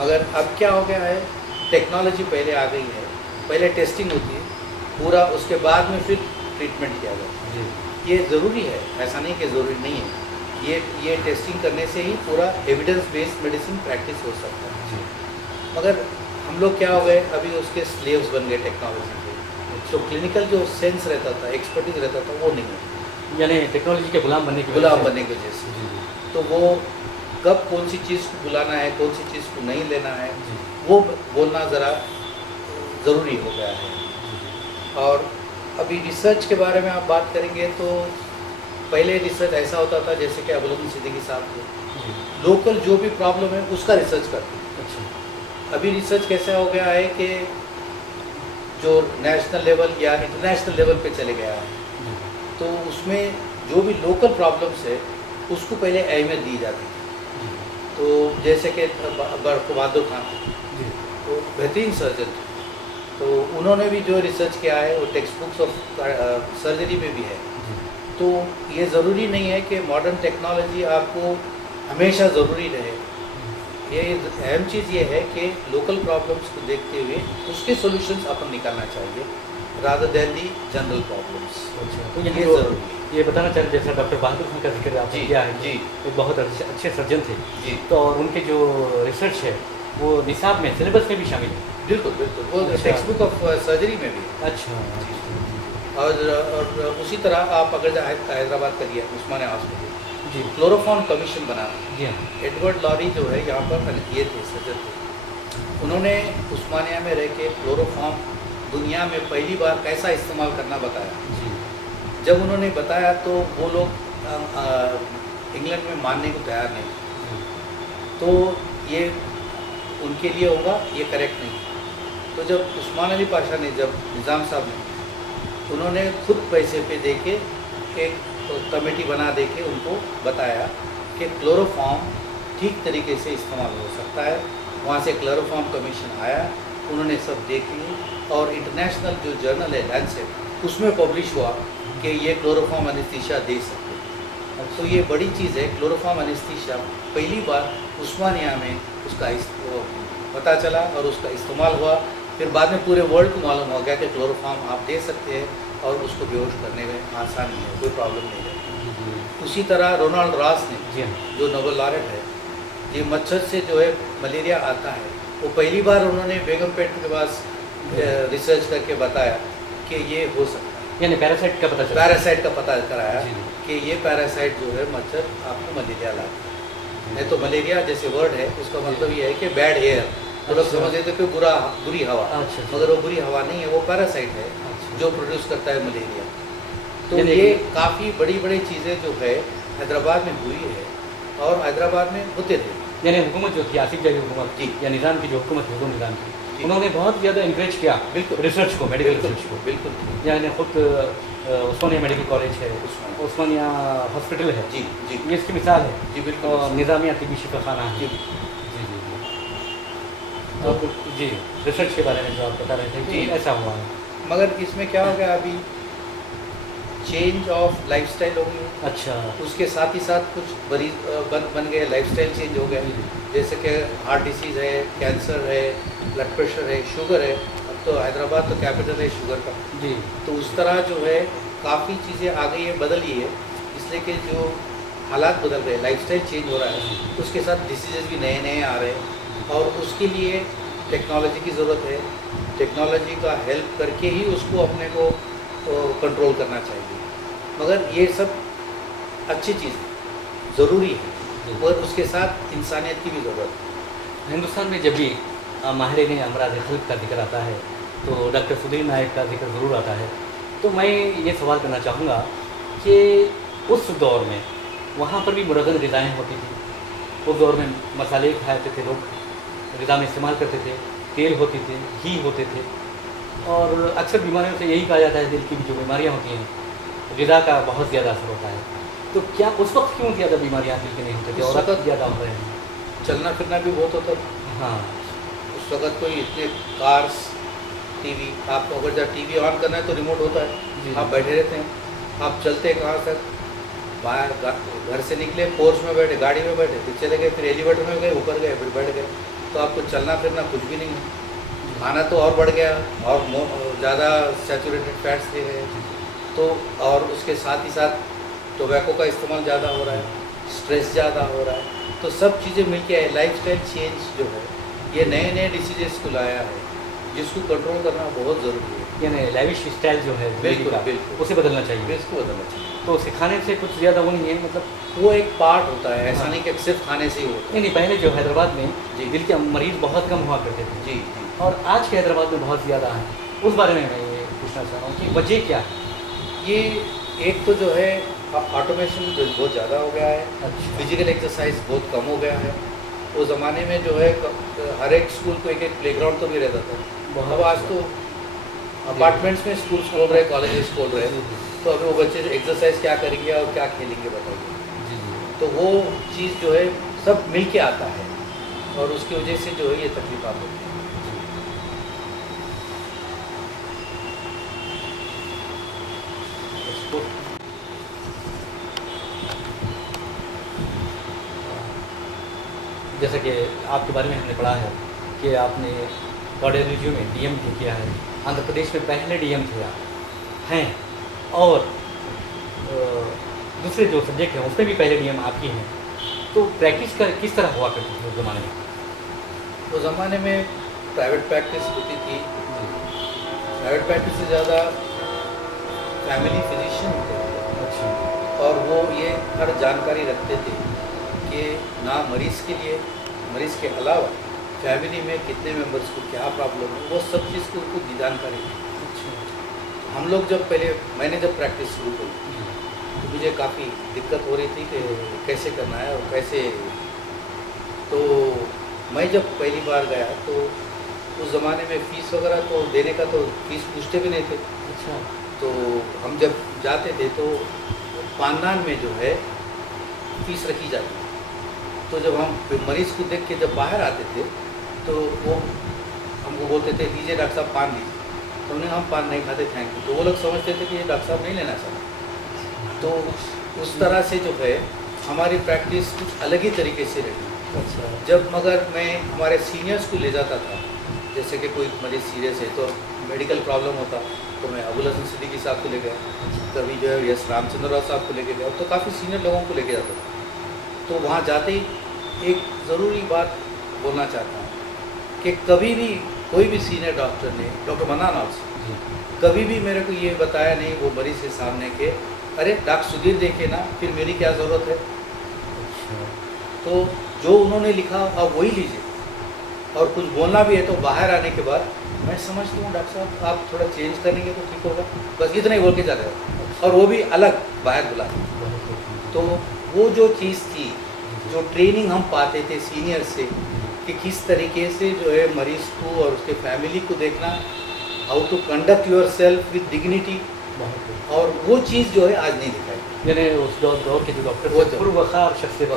मगर अब क्या हो गया है, टेक्नोलॉजी पहले आ गई है, पहले टेस्टिंग होती है पूरा, उसके बाद में फिर ट्रीटमेंट किया जाता है। जी ये ज़रूरी है, ऐसा नहीं कि ज़रूरी नहीं है। ये टेस्टिंग करने से ही पूरा एविडेंस बेस्ड मेडिसिन प्रैक्टिस हो सकता है। जी मगर हम लोग क्या हो गए, अभी उसके स्लेव्स बन गए टेक्नोलॉजी के। तो क्लिनिकल जो सेंस रहता था, एक्सपर्टीज रहता था, वो नहीं है, यानी टेक्नोलॉजी के गुलाम बनने की गुलाम बनने की वजह से। जी तो वो कब कौन सी चीज़ को बुलाना है, कौन सी चीज़ को नहीं लेना है, जी वो बोलना ज़रा ज़रूरी हो गया है। और अभी रिसर्च के बारे में आप बात करेंगे तो पहले रिसर्च ऐसा होता था जैसे कि अबुल सिद्दीकी साहब थे, जी लोकल जो भी प्रॉब्लम है उसका रिसर्च करते हैं। अच्छा अभी रिसर्च कैसा हो गया है कि जो नेशनल लेवल या इंटरनेशनल लेवल पे चले गया है, जी तो उसमें जो भी लोकल प्रॉब्लम्स है उसको पहले अहमियत दी जाती है। जी तो जैसे कि बहादुर खान, जी तो बेहतरीन सर्जन थे, तो उन्होंने भी जो रिसर्च किया है वो टेक्स्ट बुक्स ऑफ सर्जरी में भी है। जी तो ये ज़रूरी नहीं है कि मॉडर्न टेक्नोलॉजी आपको हमेशा ज़रूरी रहे। ये अहम चीज़ ये है कि लोकल प्रॉब्लम्स को देखते हुए उसके सॉल्यूशंस अपन निकालना चाहिए, रादर देन दी जनरल प्रॉब्लम्स। अच्छा, तो ये ये ज़रूरी है। ये बताना चाह रहे जैसा डॉक्टर बहादुर खान का जिक्र आपने जी, किया है, जी। वो बहुत अच्छे सर्जन थे। जी, तो और उनके जो रिसर्च है वो निसाब में, सिलेबस में भी शामिल है। बिल्कुल बिल्कुल, वो अच्छा। टेक्स्ट बुक ऑफ सर्जरी में भी है। अच्छा और उसी तरह आप अगर हैदराबाद करिए, उस्मानिया हॉस्पिटल, जी क्लोरोफॉर्म कमीशन बना, जी हाँ एडवर्ड लॉरी जो है यहाँ पर ये थे, सर्जन थे, उन्होंने उस्मानिया में रह के क्लोरोफॉर्म दुनिया में पहली बार कैसा इस्तेमाल करना बताया। जी जब उन्होंने बताया तो वो लोग इंग्लैंड में मानने को तैयार नहीं थे। तो ये उनके लिए होगा, ये करेक्ट नहीं। तो जब उस्मान अली पाशा ने, जब निज़ाम साहब ने, उन्होंने खुद पैसे पे दे के एक कमेटी बना दे के उनको बताया कि क्लोरोफॉर्म ठीक तरीके से इस्तेमाल हो सकता है। वहाँ से क्लोरोफॉर्म कमीशन आया, उन्होंने सब देख ली और इंटरनेशनल जो जर्नल है लैंसेट, उसमें पब्लिश हुआ कि ये क्लोरोफॉर्म एनेस्थीसिया दे सकते हैं। तो ये बड़ी चीज़ है, क्लोरोफॉर्म एनेस्थीसिया पहली बार उस्मानिया में उसका पता चला और उसका इस्तेमाल हुआ। फिर बाद में पूरे वर्ल्ड को मालूम हो गया कि क्लोरोफॉर्म आप दे सकते हैं और उसको बेहोश करने में आसानी है, कोई प्रॉब्लम नहीं है। उसी तरह रोनाल्ड रॉस ने, जी हाँ जो नोबेल लॉरेट है, ये मच्छर से जो है मलेरिया आता है, वो पहली बार उन्होंने बेगमपेट के पास रिसर्च करके बताया कि ये हो सकता है। यानी पैरासाइट का पता चला। पैरासाइट का पता कराया जी। कि ये पैरासाइट जो है मच्छर आपको मलेरिया लाता है। नहीं तो मलेरिया जैसे वर्ड है उसका मतलब ये है कि बैड एयर, तो लोग अच्छा। समझते थे कि बुरी हवा, अच्छा। मगर वो बुरी हवा नहीं है, वो पैरासाइट है अच्छा। जो प्रोड्यूस करता है मलेरिया। तो यानी ये काफ़ी बड़ी बड़ी चीज़ें जो है हैदराबाद में हुई है और हैदराबाद में होते थे। यानी हुकूमत जो थी, आसिफ जाही हुकूमत जी। या निज़ाम की जो हुकूमत थी, दो निज़ाम की, जी। उन्होंने बहुत ज़्यादा इंकरेज किया बिल्कुल। रिसर्च को, मेडिकल बिल्कुल रिसर्च को। बिल्कुल। यानी खुद उस्मानिया मेडिकल कॉलेज है, उस्मानिया हॉस्पिटल है, जी जी ये इसकी मिसाल है। जी बिल्कुल। और निज़ामिया तिब्बी शिफाखाना है। जी जी जी जी। तो अब जी रिसर्च के बारे में जो आप बता रहे थे कि जी। ऐसा हुआ है। मगर इसमें क्या हो गया, अभी चेंज ऑफ लाइफस्टाइल हो गई, अच्छा। उसके साथ ही साथ कुछ मरीज बन गए, लाइफस्टाइल चेंज हो गया। जैसे कि हार्ट डिसीज़ है, कैंसर है, ब्लड प्रेशर है, शुगर है। अब तो हैदराबाद तो कैपिटल है शुगर का। जी। तो उस तरह जो है काफ़ी चीज़ें आ गई है, बदली है, इसलिए कि जो हालात बदल रहे हैं, लाइफस्टाइल चेंज हो रहा है, उसके साथ डिसीजेज भी नए नए आ रहे हैं और उसके लिए टेक्नोलॉजी की ज़रूरत है। टेक्नोलॉजी का हेल्प करके ही उसको अपने को कंट्रोल करना चाहिए। मगर ये सब अच्छी चीज़ ज़रूरी है और उसके साथ इंसानियत की भी ज़रूरत है। हिंदुस्तान में जब भी माहिरीन अमराज खल्क का जिक्र आता है तो डॉक्टर सुधीर नायक का जिक्र ज़रूर आता है। तो मैं ये सवाल करना चाहूँगा कि उस दौर में वहाँ पर भी मुरगन ग़िज़ाएँ होती थी। उस दौर में मसाले खाते थे लोग, ग़िज़ा में इस्तेमाल करते थे, तेल होते थे, घी होते थे। और अक्सर बीमारियों से यही कहा जाता है, दिल की जो बीमारियाँ होती हैं, ग़िज़ा का बहुत ज़्यादा असर होता है। तो क्या उस वक्त क्यों ज़्यादा बीमारियाँ दिल की नहीं होती थी और अब ज़्यादा हो रहे हैं? चलना फिरना भी बहुत होता था। हाँ। उस वक्त कोई इतने कार्स, टीवी, आपको अगर जब टीवी ऑन करना है तो रिमोट होता है, आप बैठे रहते हैं। आप चलते कहाँ तक, बाहर घर से निकले, पोर्च में बैठे, गाड़ी में बैठे, फिर चले गए, फिर एलिवेटर में गए, ऊपर गए, फिर बैठ गए। तो आपको चलना फिरना कुछ भी नहीं है। खाना तो और बढ़ गया और ज़्यादा सैचुरेटेड फैट्स ले गए। तो और उसके साथ ही साथ टोबैको का इस्तेमाल ज़्यादा हो रहा है, स्ट्रेस ज़्यादा हो रहा है। तो सब चीज़ें मिलके आए, लाइफस्टाइल चेंज जो है ये नए नए डिसीजेस को लाया है, जिसको कंट्रोल करना बहुत ज़रूरी है। यानी लाइविश स्टाइल जो है बिल्कुल बिल्कुल, उसे बदलना चाहिए। इसको बदलना चाहिए। तो सिखाने से कुछ ज़्यादा वो नहीं है, मतलब वो एक पार्ट होता है, ऐसा हाँ। नहीं कि सिर्फ खाने से ही होता है। नहीं, पहले जो हैदराबाद में जी। दिल के मरीज़ बहुत कम हुआ करते थे जी और आज के हैदराबाद में बहुत ज़्यादा हैं। उस बारे में मैं ये पूछना चाह रहा हूँ कि वजह क्या है? ये एक तो जो है ऑटोमेशन बहुत ज़्यादा हो गया है, अच्छा। फिजिकल एक्सरसाइज बहुत कम हो गया है। वो ज़माने में जो है हर एक स्कूल को एक एक प्लेग्राउंड तो भी रहता था। अब आज तो अपार्टमेंट्स में स्कूल्स खोल रहे, कॉलेजेस खोल रहे हैं, तो अभी वो बच्चे एक्सरसाइज क्या करेंगे और क्या खेलेंगे बताइए। जी जी। तो वो चीज़ जो है सब मिल के आता है और उसकी वजह से जो है ये तकलीफ आप होती है। जैसा कि आपके बारे में हमने पढ़ा है कि आपने कार्डियोलॉजी में डीएम भी किया है, आंध्र प्रदेश में पहले डीएम थे आप हैं, और दूसरे जो सब्जेक्ट हैं उसमें भी पहले डीएम आप ही हैं। तो प्रैक्टिस का किस तरह हुआ करती थी उस ज़माने में? उस ज़माने में प्राइवेट प्रैक्टिस होती थी। प्राइवेट प्रैक्टिस से ज़्यादा फैमिली फिजिशियन होते थे। अच्छा। और वो ये हर जानकारी रखते थे कि ना मरीज़ के लिए, मरीज़ के अलावा फैमिली में कितने मेंबर्स को क्या प्रॉब्लम है, वो सब चीज़ को उनको जानकारी थी। अच्छा। हम लोग जब पहले, मैंने जब प्रैक्टिस शुरू की तो मुझे काफ़ी दिक्कत हो रही थी कि कैसे करना है और कैसे। तो मैं जब पहली बार गया तो उस ज़माने में फ़ीस वगैरह तो देने का तो फ़ीस पूछते भी नहीं थे। अच्छा। तो हम जब जाते थे तो पानदान में जो है फ़ीस रखी जाती थी। तो जब हम मरीज़ को देख के जब बाहर आते थे तो वो हमको बोलते थे लीजिए डॉक्टर साहब पान लीजिए। तो उन्हें हम पान नहीं खाते, थैंक यू। तो वो लोग समझते थे कि ये डॉक्टर साहब नहीं लेना चाहते। तो उस तरह से जो है हमारी प्रैक्टिस कुछ अलग ही तरीके से रही। अच्छा। जब मगर मैं हमारे सीनियर्स को ले जाता था, जैसे कि कोई मरीज़ सीरियस है तो मेडिकल प्रॉब्लम होता तो मैं अबुल हसन सिद्दीकी साहब को ले गया, कभी जो है यस रामचंद्र राव साहब को लेके गया, तो काफ़ी सीनियर लोगों को लेके जाता था। तो वहाँ जाते ही एक ज़रूरी बात बोलना चाहता हूँ कि कभी भी कोई भी सीनियर डॉक्टर ने, डॉक्टर मन्नान ऑल्सो, कभी भी मेरे को ये बताया नहीं वो मरीज़ के सामने के अरे डॉक्टर सुधीर देखे ना, फिर मेरी क्या ज़रूरत है। अच्छा। तो जो उन्होंने लिखा आप वही लीजिए, और कुछ बोलना भी है तो बाहर आने के बाद मैं समझता हूँ डॉक्टर साहब आप थोड़ा चेंज करेंगे तो ठीक होगा, बस इतना ही बोल के जा रहे हो, और वो भी अलग बाहर बुला। तो वो जो चीज़ थी जो ट्रेनिंग हम पाते थे सीनियर से कि किस तरीके से जो है मरीज़ को और उसके फैमिली को देखना, how to conduct yourself with dignity, और वो चीज़ जो है आज नहीं दिखाई। यानी उस दौर के जो डॉक्टर वो थे पुरवकार शख्सियत,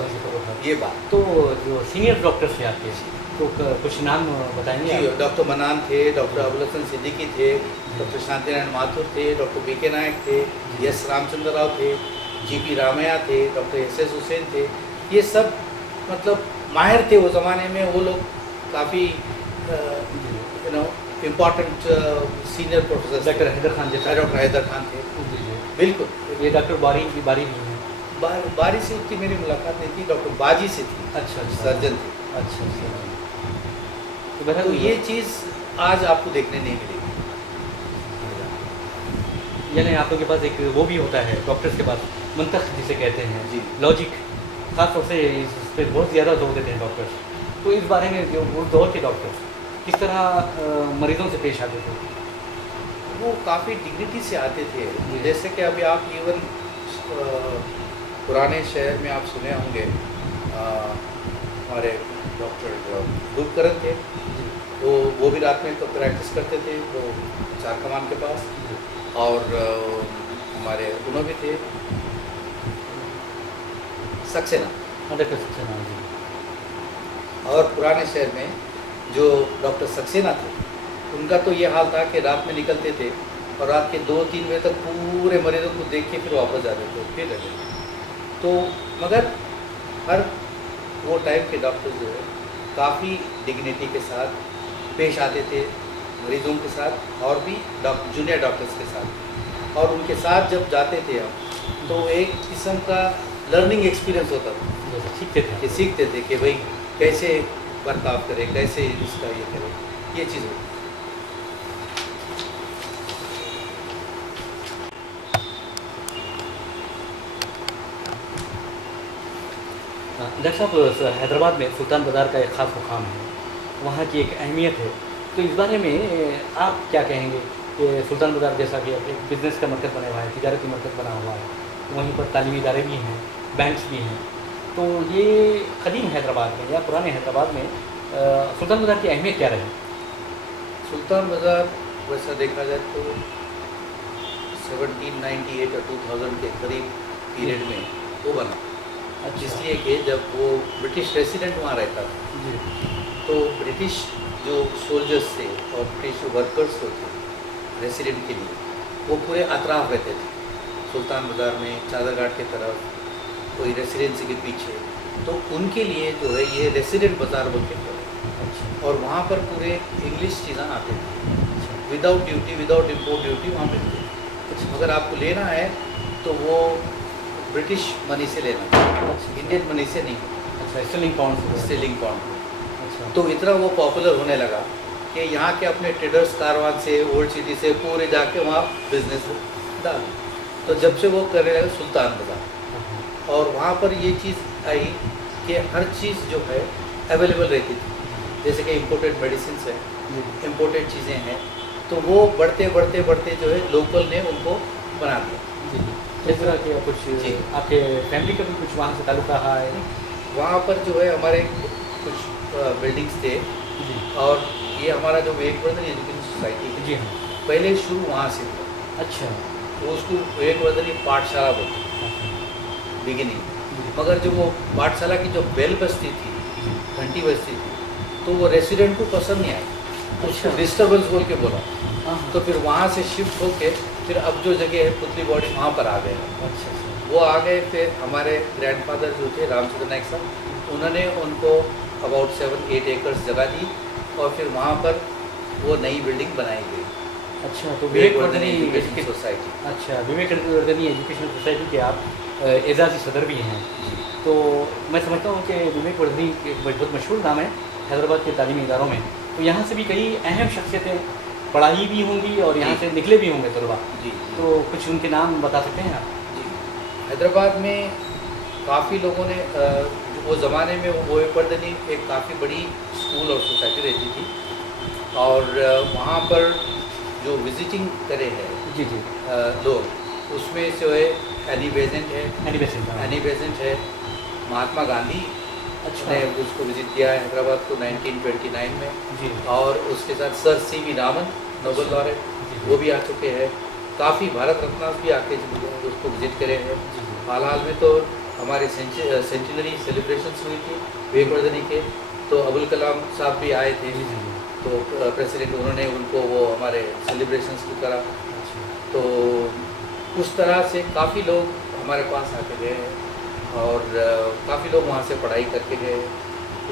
ये बात तो जो सीनियर डॉक्टर्स थे आपके, तो कुछ नाम बताएंगे जी। आप? डॉक्टर मनान थे, डॉक्टर अबुल हसन सिद्दीकी थे, डॉक्टर शांतिनारायण माथुर थे, डॉक्टर बीके नायक थे, एस रामचंद्र राव थे, जीपी रामैया थे, डॉक्टर एस हुसैन थे। ये सब मतलब माहिर थे वो ज़माने में। वो लोग काफ़ी you know important senior professor. Doctor Haider Khan जैसा? डॉक्टर हैदर खान थे, जी जी। बिल्कुल। ये डॉक्टर बारी भी हैं? बारी से उतनी मेरी मुलाकात नहीं थी, डॉक्टर बाजी से थी। अच्छा, सर्जन थे। अच्छा। तो ये चीज़ आज आपको देखने नहीं मिलेगी। यानी आप लोग के पास एक वो भी होता है डॉक्टर्स के पास, मंतख जिसे कहते हैं जी। लॉजिक, खास तौर से इस पर बहुत ज़्यादा जोर देते हैं डॉक्टर्स। तो इस बारे में जो वो दौर के डॉक्टर्स किस तरह मरीजों से पेश आते थे? वो काफ़ी डिग्निटी से आते थे। जी। जैसे कि अभी आप इवन पुराने शहर में आप सुने होंगे, हमारे डॉक्टर रूपकरण थे, वो भी रात में तो प्रैक्टिस करते थे, वो चार कमान के पास। और हमारे उन्हों भी थे सक्सेना। डॉक्टर सक्सेना जी। और पुराने शहर में जो डॉक्टर सक्सेना थे, उनका तो ये हाल था कि रात में निकलते थे और रात के 2-3 बजे तक पूरे मरीजों को देख के फिर वापस जाते थे, फिर रहते थे। तो मगर हर वो टाइम के डॉक्टर जो है काफ़ी डिग्निटी के साथ पेश आते थे मरीजों के साथ, और भी जूनियर डॉक्टर्स के साथ। और उनके साथ जब जाते थे हम, तो एक किस्म का लर्निंग एक्सपीरियंस होता था। सीखते थे कि भाई कैसे बर्ताव करें, कैसे इसका ये करें, ये चीज़ होती। डॉक्टर साहब, हैदराबाद में सुल्तान बाज़ार का एक ख़ास मुकाम है, वहाँ की एक अहमियत है, तो इस बारे में आप क्या कहेंगे कि सुल्तान बाज़ार जैसा कि एक बिज़नेस का मरकज़ बना हुआ है, तिजारती मरकज़ बना हुआ है, वहीं पर तालीमी इदारे भी हैं, बैंक्स भी हैं, तो ये कदीम हैदराबाद में या पुराने हैदराबाद में सुल्तान बाज़ार की अहमियत क्या रही? सुल्तान बाज़ार वैसा देखा जाए तो 1798 और 2000 के करीब पीरियड में वो बना। इसलिए कि जब वो ब्रिटिश रेसिडेंट वहाँ रहता था, तो ब्रिटिश जो सोल्जर्स थे और ब्रिटिश वर्कर्स जो थे रेसिडेंट के लिए, वो पूरे अतराफ रहते थे, सुल्तान बाज़ार में, चादरघाट की तरफ, कोई रेसिडेंसी के पीछे। तो उनके लिए जो है ये रेसिडेंट बाज़ार बोल के थे, और वहाँ पर पूरे इंग्लिश चीज़ें आते थे, without duty, without import duty वहाँ मिलते थे। अगर आपको लेना है तो वो ब्रिटिश मनी से लेना, इंडियन मनी से नहीं। अच्छा, स्टर्लिंग पाउंड। Sterling pound. अच्छा। तो इतना वो पॉपुलर होने लगा कि यहाँ के अपने ट्रेडर्स कारवान से, ओल्ड सिटी से पूरे जाके वहाँ बिजनेस डाल। तो जब से वो करने लगे सुल्तान बाज़ार, और वहाँ पर ये चीज़ आई कि हर चीज़ जो है अवेलेबल रहती थी, जैसे कि इम्पोर्टेड मेडिसिन है, इम्पोर्टेड चीज़ें हैं, तो वो बढ़ते बढ़ते बढ़ते जो है लोकल ने उनको बना दिया। इस तरह के कुछ आपके फैमिली का भी कुछ वहाँ से ताल्लुक रहा है? वहाँ पर जो है हमारे कुछ बिल्डिंग्स थे, और ये हमारा जो विवेकवर्धन एजुकेशन सोसाइटी है, जी हाँ, पहले शुरू वहाँ से हुआ। अच्छा। तो उसको विवेकवर्धन पाठशाला बोलते बिगिनिंग। मगर जो वो पाठशाला की जो बेल बजती थी, घंटी बजती थी, तो वो रेसिडेंट को पसंद नहीं आई, उसको डिस्टर्बेंस बोल के बोला। तो फिर वहाँ से शिफ्ट होके फिर अब जो जगह है पुतली बॉडी, वहाँ पर आ गए। अच्छा। वो आ गए। फिर हमारे ग्रैंडफादर जो थे रामचंद्र नायक साहब, उन्होंने उनको अबाउट 7-8 एकर्स जगह दी, और फिर वहाँ पर वो नई बिल्डिंग बनाई गई। अच्छा, तो विवेकवर्धनी एजुकेशन सोसाइटी। अच्छा, विवेकवर्धनी एजुकेशन सोसाइटी के आप एजाज़ी सदर भी हैं। तो मैं समझता हूँ कि विवेकवर्धनी एक बहुत मशहूर नाम है हैदराबाद के तालीमी इदारों में, तो यहाँ से भी कई अहम शख्सियतें पढ़ाई भी होंगी और यहाँ से निकले भी होंगे तलबा। जी। तो कुछ उनके नाम बता सकते हैं आप? जी, हैदराबाद में काफ़ी लोगों ने वो ज़माने में वो विवेकवर्धनी एक काफ़ी बड़ी स्कूल और सोसाइटी रहती थी, और वहाँ पर जो विजिटिंग करे हैं जी जी लोग, उसमें जो है एनी बेसेंट है, एनी बेसेंट महात्मा गांधी अच्छा। ने उसको विजिट किया है हैदराबाद को 1929 में। जी। और उसके साथ sir C V. Raman, Nobel laureate, जी, वो भी आ चुके हैं। काफ़ी भारत रत्न भी आके उसको विजिट करे हैं। जी, जी। हाल में तो हमारी सेंचुनरी सेलिब्रेशंस हुई थी विवेकवर्धनी के, तो अबुल कलाम साहब भी आए थे। जी, जी, जी। तो प्रेसिडेंट उन्होंने उनको वो हमारे सेलिब्रेशंस भी करा। अच्छा। तो उस तरह से काफ़ी लोग हमारे पास आके गए हैं और काफ़ी लोग वहाँ से पढ़ाई करके गए।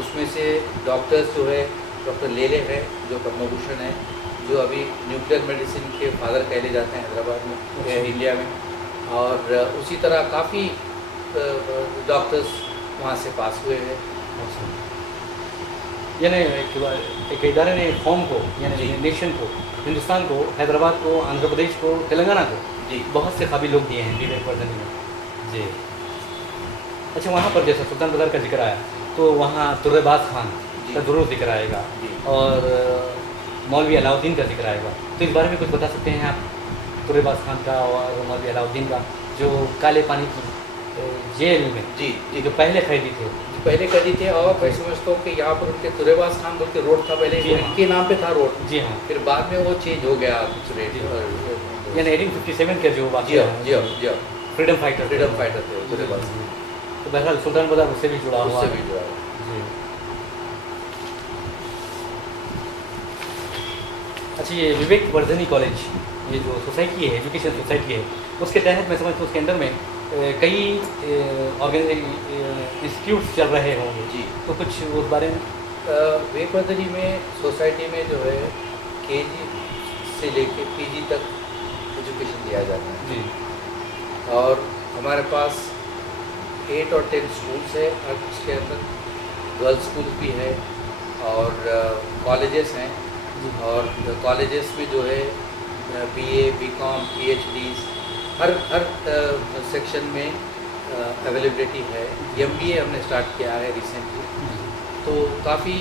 उसमें से डॉक्टर्स जो है, डॉक्टर लेले है जो पद्म भूषण है, जो अभी न्यूक्लियर मेडिसिन के फादर कहले जाते हैं हैदराबाद में, इंडिया में। और उसी तरह काफ़ी डॉक्टर्स वहाँ से पास हुए हैं। अच्छा। यानी एक इदारे ने कौम को, यानी जी। नेशन को, हिंदुस्तान को, हैदराबाद को, आंध्र प्रदेश को, तेलंगाना को जी। बहुत से काबिल लोग दिए हैं विवेकवर्धनी में। जी। अच्छा, वहाँ पर जैसे सुल्तान बाज़ार का जिक्र आया, तो वहाँ तुर्रेबाज खान जी। का ज़रूर जिक्र आएगा जी। और मौलवी अलाउद्दीन का जिक्र आएगा। तो इस बारे में कुछ बता सकते हैं आप, तुर्रेबाज खान का और मौलवी अलाउद्दीन का, जो काले पानी की जेल में जी। जी। जो पहले कैदी थे? पहले कैदी थे। और मैं समझता हूँ कि यहाँ पर उनके तुर्रेबाज खान बोल के रोड था पहले, जी हाँ। इनके नाम पे था रोड। जी हाँ। फिर बाद में वो चेंज हो गया दूसरे। यानी 1857 के जो जी वाक़या हाँ, है, जी हाँ, जी हाँ। फ्रीडम फाइटर फ्रीडम फाइटर थे तुर्रेबाज खान। तो बहरहाल सुल्तान बाज़ार उससे भी जुड़ा हुआ उससे है। भी जुड़ा हुआ। जी। अच्छा, ये विवेकवर्धनी कॉलेज, ये जो सोसाइटी है, एजुकेशन सोसाइटी है, उसके तहत मैं समझता हूँ उसके अंदर में कई इंस्टीट्यूट्स चल रहे होंगे। जी। तो कुछ उस बारे में? विवेकवर्धनी में सोसाइटी में जो है केजी से लेके पीजी तक एजुकेशन दिया जाता है। जी। और हमारे पास 8 और 10 स्कूल्स है। और उसके अंदर गर्ल्स स्कूल भी है और कॉलेजेस हैं। और कॉलेजेस में जो है बीए, बीकॉम, पीएचडीज हर सेक्शन में अवेलेबिलिटी है। एमबीए हमने स्टार्ट किया है रिसेंटली। तो काफ़ी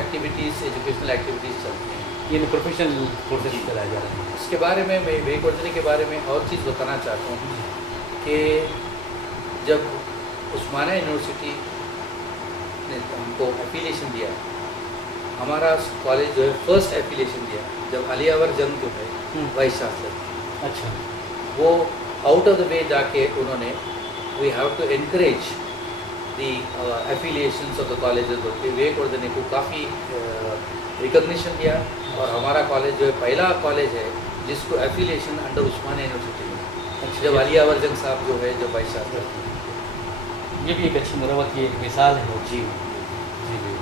एक्टिविटीज़, एजुकेशनल एक्टिविटीज़ चलती हैं। ये प्रोफेशनल कोर्सेज चलाए जा रहे हैं। इसके बारे में मैं विवेकवर्धनी के बारे में और चीज़ बताना चाहता हूँ कि जब उस्मानिया यूनिवर्सिटी ने हमको एफिलिएशन दिया, हमारा कॉलेज जो है फर्स्ट एफिलिएशन दिया जब अलियावर जंग जो है वाइस चांसलर। अच्छा। वो आउट ऑफ द वे जाके उन्होंने we have to encourage the affiliations of the colleges बोल के विवेकवर्धनी को काफ़ी रिकग्निशन दिया। और हमारा कॉलेज जो है पहला कॉलेज है जिसको एफिलिएशन अंडर उस्मानिया यूनिवर्सिटी में। अच्छा। जब अलियावर जंग साहब जो है जब वाइस चांसलर थे। ये भी एक अच्छी मुरवत की एक मिसाल है। जी। जी जी।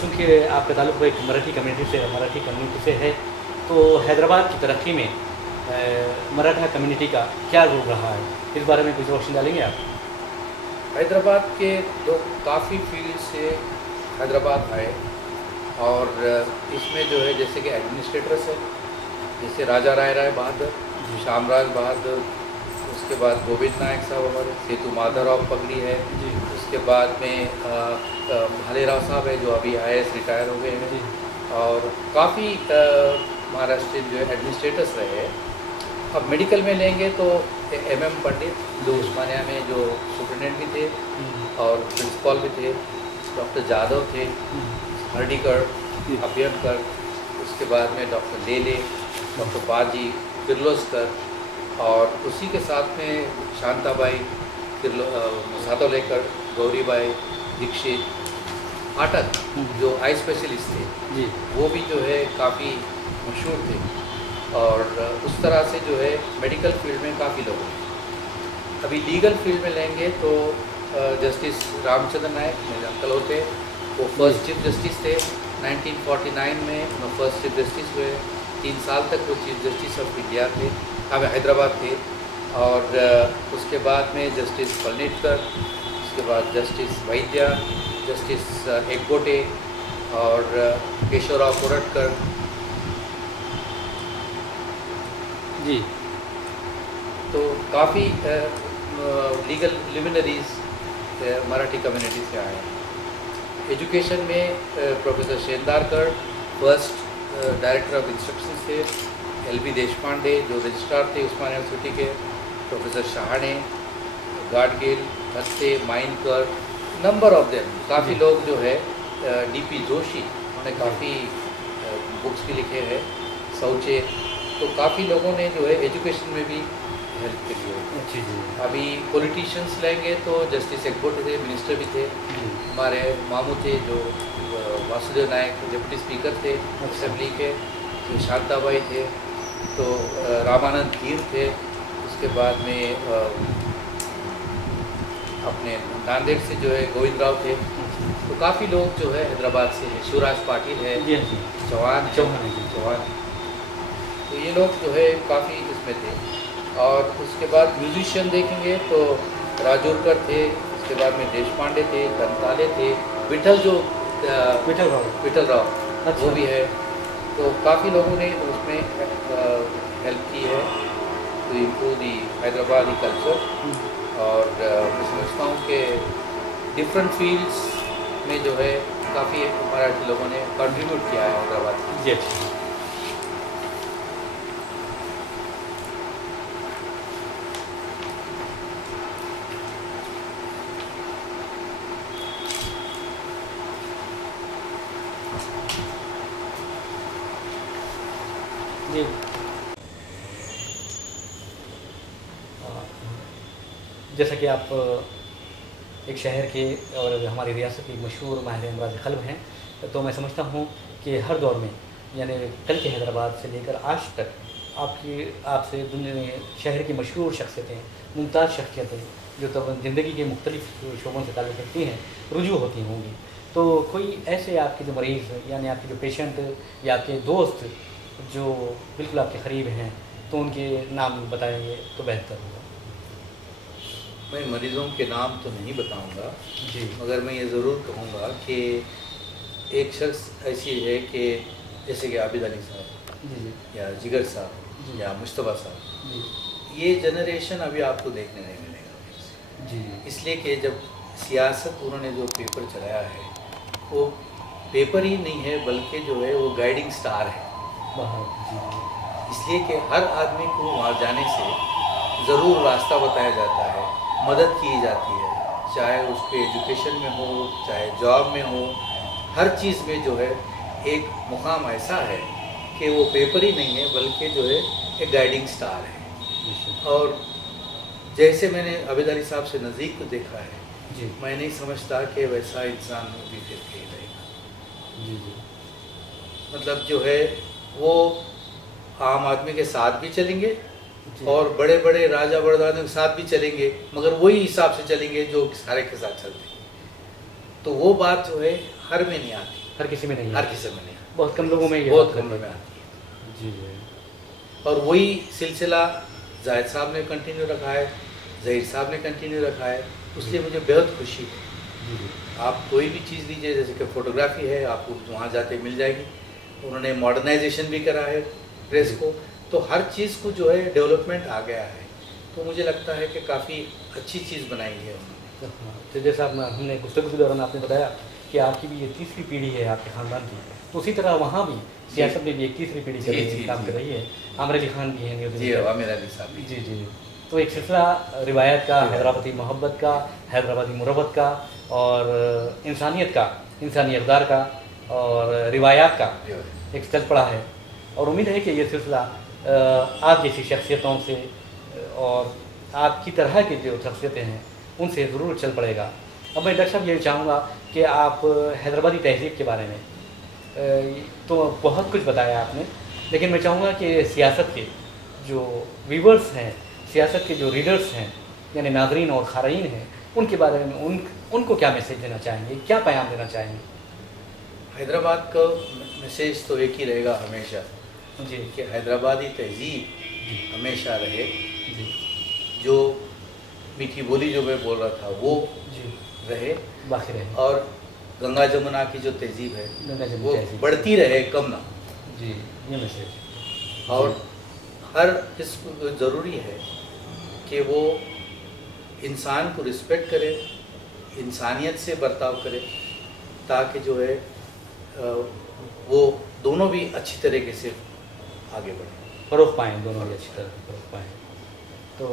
चूँकि आपका ताल्लुक एक मराठी कम्युनिटी से है, तो हैदराबाद की तरक्की में मराठा कम्युनिटी का क्या रोल रहा है, इस बारे में कुछ रोशनी डालेंगे आप? हैदराबाद के लोग काफ़ी फील्ड से हैदराबाद आए। और इसमें जो है जैसे कि एडमिनिस्ट्रेटर्स है, जैसे राजा राय बहादुर, शामराज बहादुर, उसके बाद गोविंद नायक साहब हमारे, सेतु माधवराव पगड़ी है। उसके बाद में भालेराव साहब है जो अभी IAS रिटायर हो गए हैं। और काफ़ी महाराष्ट्र जो है एडमिनिस्ट्रेटर्स रहे हैं। अब मेडिकल में लेंगे तो MM पंडित जो उस्मानिया में जो सुप्रिटेंडेंट भी थे और प्रिंसिपल भी थे, डॉक्टर जादव थे, हर्डीकर, अभ्यंकर, उसके बाद में डॉक्टर लेले, डॉक्टर बाजी, किर्लोस्कर, और उसी के साथ में शांताबाई सातोलेकर, गौरीबाई दीक्षित, पाठक जो आई स्पेशलिस्ट थे जी, वो भी जो है काफ़ी मशहूर थे। और उस तरह से जो है मेडिकल फील्ड में काफ़ी लोग हैं। अभी लीगल फील्ड में लेंगे तो जस्टिस रामचंद्र नायक मेरे अंकल होते, वो फर्स्ट चीफ जस्टिस थे। 1949 में वो फर्स्ट चीफ जस्टिस हुए। 3 साल तक वो चीफ जस्टिस ऑफ इंडिया थे, हैदराबाद थे। और उसके बाद में जस्टिस पलनेटकर, उसके बाद जस्टिस वैद्या, जस्टिस एकबोटे और केशवराव कोरटकर जी। तो काफ़ी लीगल लिमिनरीज मराठी कम्युनिटी से आए हैं। एजुकेशन में professor Shendarkar first director of instruction थे, LB देशपांडे जो रजिस्ट्रार थे उस्मानिया यूनिवर्सिटी के, professor Shahane, Gadgil, Hatte, Mainkar, number of them, काफ़ी लोग जो है डीपी जोशी उन्होंने काफ़ी बुक्स भी लिखे हैं, शौचे, तो काफ़ी लोगों ने जो है एजुकेशन में भी हेल्प के लिए। जी जी। अभी पॉलिटिशियंस लेंगे तो जस्टिस एक्बोट थे, मिनिस्टर भी थे, हमारे मामू थे जो वासुदेव नायक डिप्टी स्पीकर थे असेंबली के, जो शांताबाई थे, तो रामानंद धीर थे, उसके बाद में अपने नांदेड़ से जो है गोविंद राव थे, तो काफ़ी लोग जो है हैदराबाद से है, शिवराज पाटिल है, चौहान, तो ये लोग जो है काफ़ी इसमें थे। और उसके बाद म्यूजिशियन देखेंगे तो राजूरकर थे, उसके बाद में देश पांडे थे, धनताले थे, विठल राव अच्छा। वो भी है, तो काफ़ी लोगों ने उसमें हेल्प की है to improve the Hyderabadi culture. और मैं समझता हूँ कि डिफरेंट फील्ड्स में जो है काफ़ी मराठी लोगों ने कंट्रीब्यूट किया है हैदराबाद में। जी। जी जैसा कि आप एक शहर के और हमारी रियासत की मशहूर माहिर अमराज क़ल्ब हैं, तो मैं समझता हूँ कि हर दौर में यानी कल के हैदराबाद से लेकर आज तक आपसे दुनिया शहर की मशहूर शख्सियतें, मुमताज़ शख्सियतें जो तब ज़िंदगी के मुख्तलिफ शोबों से ताल्लुक़ रखती हैं रुजू होती होंगी। तो कोई ऐसे आपके जो मरीज़ यानी आपके जो पेशेंट या आपके दोस्त जो बिल्कुल आपके करीब हैं, तो उनके नाम बताएंगे तो बेहतर होगा। मैं मरीज़ों के नाम तो नहीं बताऊंगा जी, मगर मैं ये ज़रूर कहूँगा कि एक शख्स ऐसी है कि जैसे कि आबिद अली साहब जी, या जिगर जी। साहब या मुश्तबा साहब, जी, ये जनरेशन अभी आपको देखने नहीं मिलेगा। जी, इसलिए कि जब सियासत उन्होंने जो पेपर चलाया है वो पेपर ही नहीं है बल्कि जो है वो गाइडिंग स्टार है। बहुत जी, इसलिए कि हर आदमी को वहाँ जाने से ज़रूर रास्ता बताया जाता है, मदद की जाती है, चाहे उसके एजुकेशन में हो, चाहे जॉब में हो, हर चीज़ में जो है एक मुकाम ऐसा है कि वो पेपर ही नहीं है बल्कि जो है एक गाइडिंग स्टार है। और जैसे मैंने आबिद अली साहब से नज़दीक को देखा है, जी, मैं नहीं समझता कि वैसा इंसान भी फिर कहीं रहेगा। जी, जी, मतलब जो है वो आम आदमी के साथ भी चलेंगे जी। और बड़े बड़े राजा बड़दादों के साथ भी चलेंगे, मगर वही हिसाब से चलेंगे जो सारे के साथ चलते हैं। तो वो बात जो है हर में नहीं आती, हर किसी में नहीं हर है, किसी में नहीं आती, बहुत कम लोगों में ये बहुत बात कम होती में है। आती है। जी, जी, और वही सिलसिला जाहिद साहब ने कंटिन्यू रखा है, ज़हीर साहब ने कंटिन्यू रखा है, इसलिए मुझे बेहद खुशी है। जी, जी, आप कोई भी चीज़ लीजिए, जैसे कि फ़ोटोग्राफी है, आपको वहाँ जाते मिल जाएगी। उन्होंने मॉडर्नाइजेशन भी करा है प्रेस को, तो हर चीज़ को जो है डेवलपमेंट आ गया है। तो मुझे लगता है कि काफ़ी अच्छी चीज़ बनाई है उन्होंने। हाँ, तो जैसा हमने गुफ्तगू के दौरान आपने बताया कि आपकी भी ये तीसरी पीढ़ी है आपके ख़ानदान की, तो उसी तरह वहाँ भी सियासत में भी एक तीसरी पीढ़ी जी, जी, काम कर रही है। आमिर अली खान भी हैं न्यू जी, दिल्ली के। आमिर अली साहब भी। जी, जी, तो एक सिलसिला रिवायत का, जी। हैदराबादी मोहब्बत का, हैदराबादी मुरब्बत का और इंसानियत का, इंसानी इक़दार का और रिवायात का एक चल पड़ा है। और उम्मीद है कि ये सिलसिला आप जैसी शख्सियतों से और आपकी तरह की जो शख्सियतें हैं उनसे ज़रूर चल पड़ेगा। अब मैं डॉक्टर साहब ये चाहूँगा कि आप हैदराबादी तहज़ीब के बारे में तो बहुत कुछ बताया आपने, लेकिन मैं चाहूँगा कि सियासत के जो व्यूवर्स हैं, सियासत के जो रीडर्स हैं यानी नाज़रीन और ख़ारीन हैं, उनके बारे में उनको क्या मैसेज देना चाहेंगे, क्या पैगाम देना चाहेंगे? हैदराबाद का मैसेज तो एक ही रहेगा हमेशा जी, कि हैदराबादी तहजीब हमेशा रहे। जी, जो मीठी बोली जो मैं बोल रहा था वो जी, रहे, बाकी रहे। और गंगा जमुना की जो तहजीब है गंगा जमुना वो तहज़ीब। बढ़ती रहे, कम ना। जी, ये मैसेज। और हर इसको ज़रूरी है कि वो इंसान को रिस्पेक्ट करे, इंसानियत से बर्ताव करे, ताकि जो है वो दोनों भी अच्छी तरीके से आगे बढ़े, फ़रोग़ पाएँ, दोनों भी अच्छी तरह से फ़रोग़ पाएँ। तो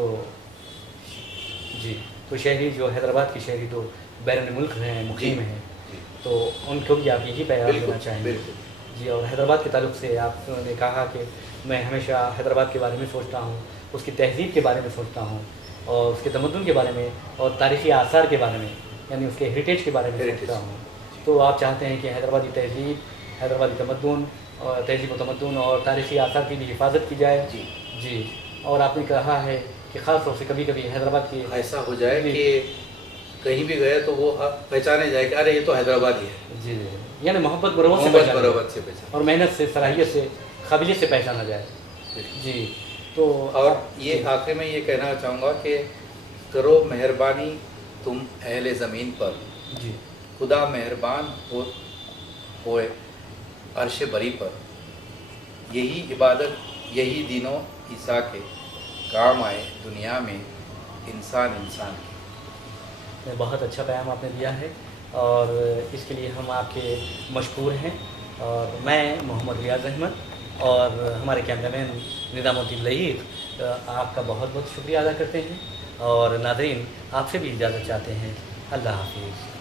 जी, तो शहरी जो हैदराबाद की शहरी तो बैरून मुल्क हैं, मुकीम हैं, जी, तो उनको भी आप यही पैगाम देना बिल्कुल, चाहेंगे? बिल्कुल। जी, और हैदराबाद के ताल्लुक से आपने कहा कि मैं हमेशा हैदराबाद के बारे में सोचता हूँ, उसकी तहज़ीब के बारे में सोचता हूँ और उसके तमद्दुन के बारे में और तारीख़ी आसार के बारे में, यानी उसके हेरिटेज के बारे में हेरिटेज। सोचता हूँ। तो आप चाहते हैं कि हैदराबादी तहज़ीब, हैदराबादी तमद्दुन और तहज़ीब व तमद्दुन और तारीख़ी आसार की भी हिफाज़त की जाए। जी, जी, और आपने कहा है कि ख़ास तौर से कभी-कभी हैदराबाद की ऐसा हो जाए जी। कि कहीं भी गए तो वो पहचाने जाए कि अरे ये तो हैदराबादी है। जी, जी, यानी मोहब्बत बरोबर से मोहब्बत पहचाना जाए बराबर से पहचाने। और मेहनत से, सलाहियत से, काबिलियत से पहचाना जाए। बिल्कुल। जी, तो और ये जी। आखिर में ये कहना चाहूँगा कि करो मेहरबानी तुम अहले ज़मीन पर, जी, खुदा मेहरबान होए अर्श बरी पर। यही इबादत, यही दीनों ईसा के काम आए दुनिया में इंसान इंसान के। बहुत अच्छा बयान आपने दिया है और इसके लिए हम आपके मशकूर हैं। और मैं मोहम्मद रियाज़ अहमद और हमारे कैमरामैन निज़ामुद्दीन लईक आपका बहुत बहुत शुक्रिया अदा करते हैं और नाज़रीन आपसे भी इजाज़त चाहते हैं। अल्लाह हाफ़िज़।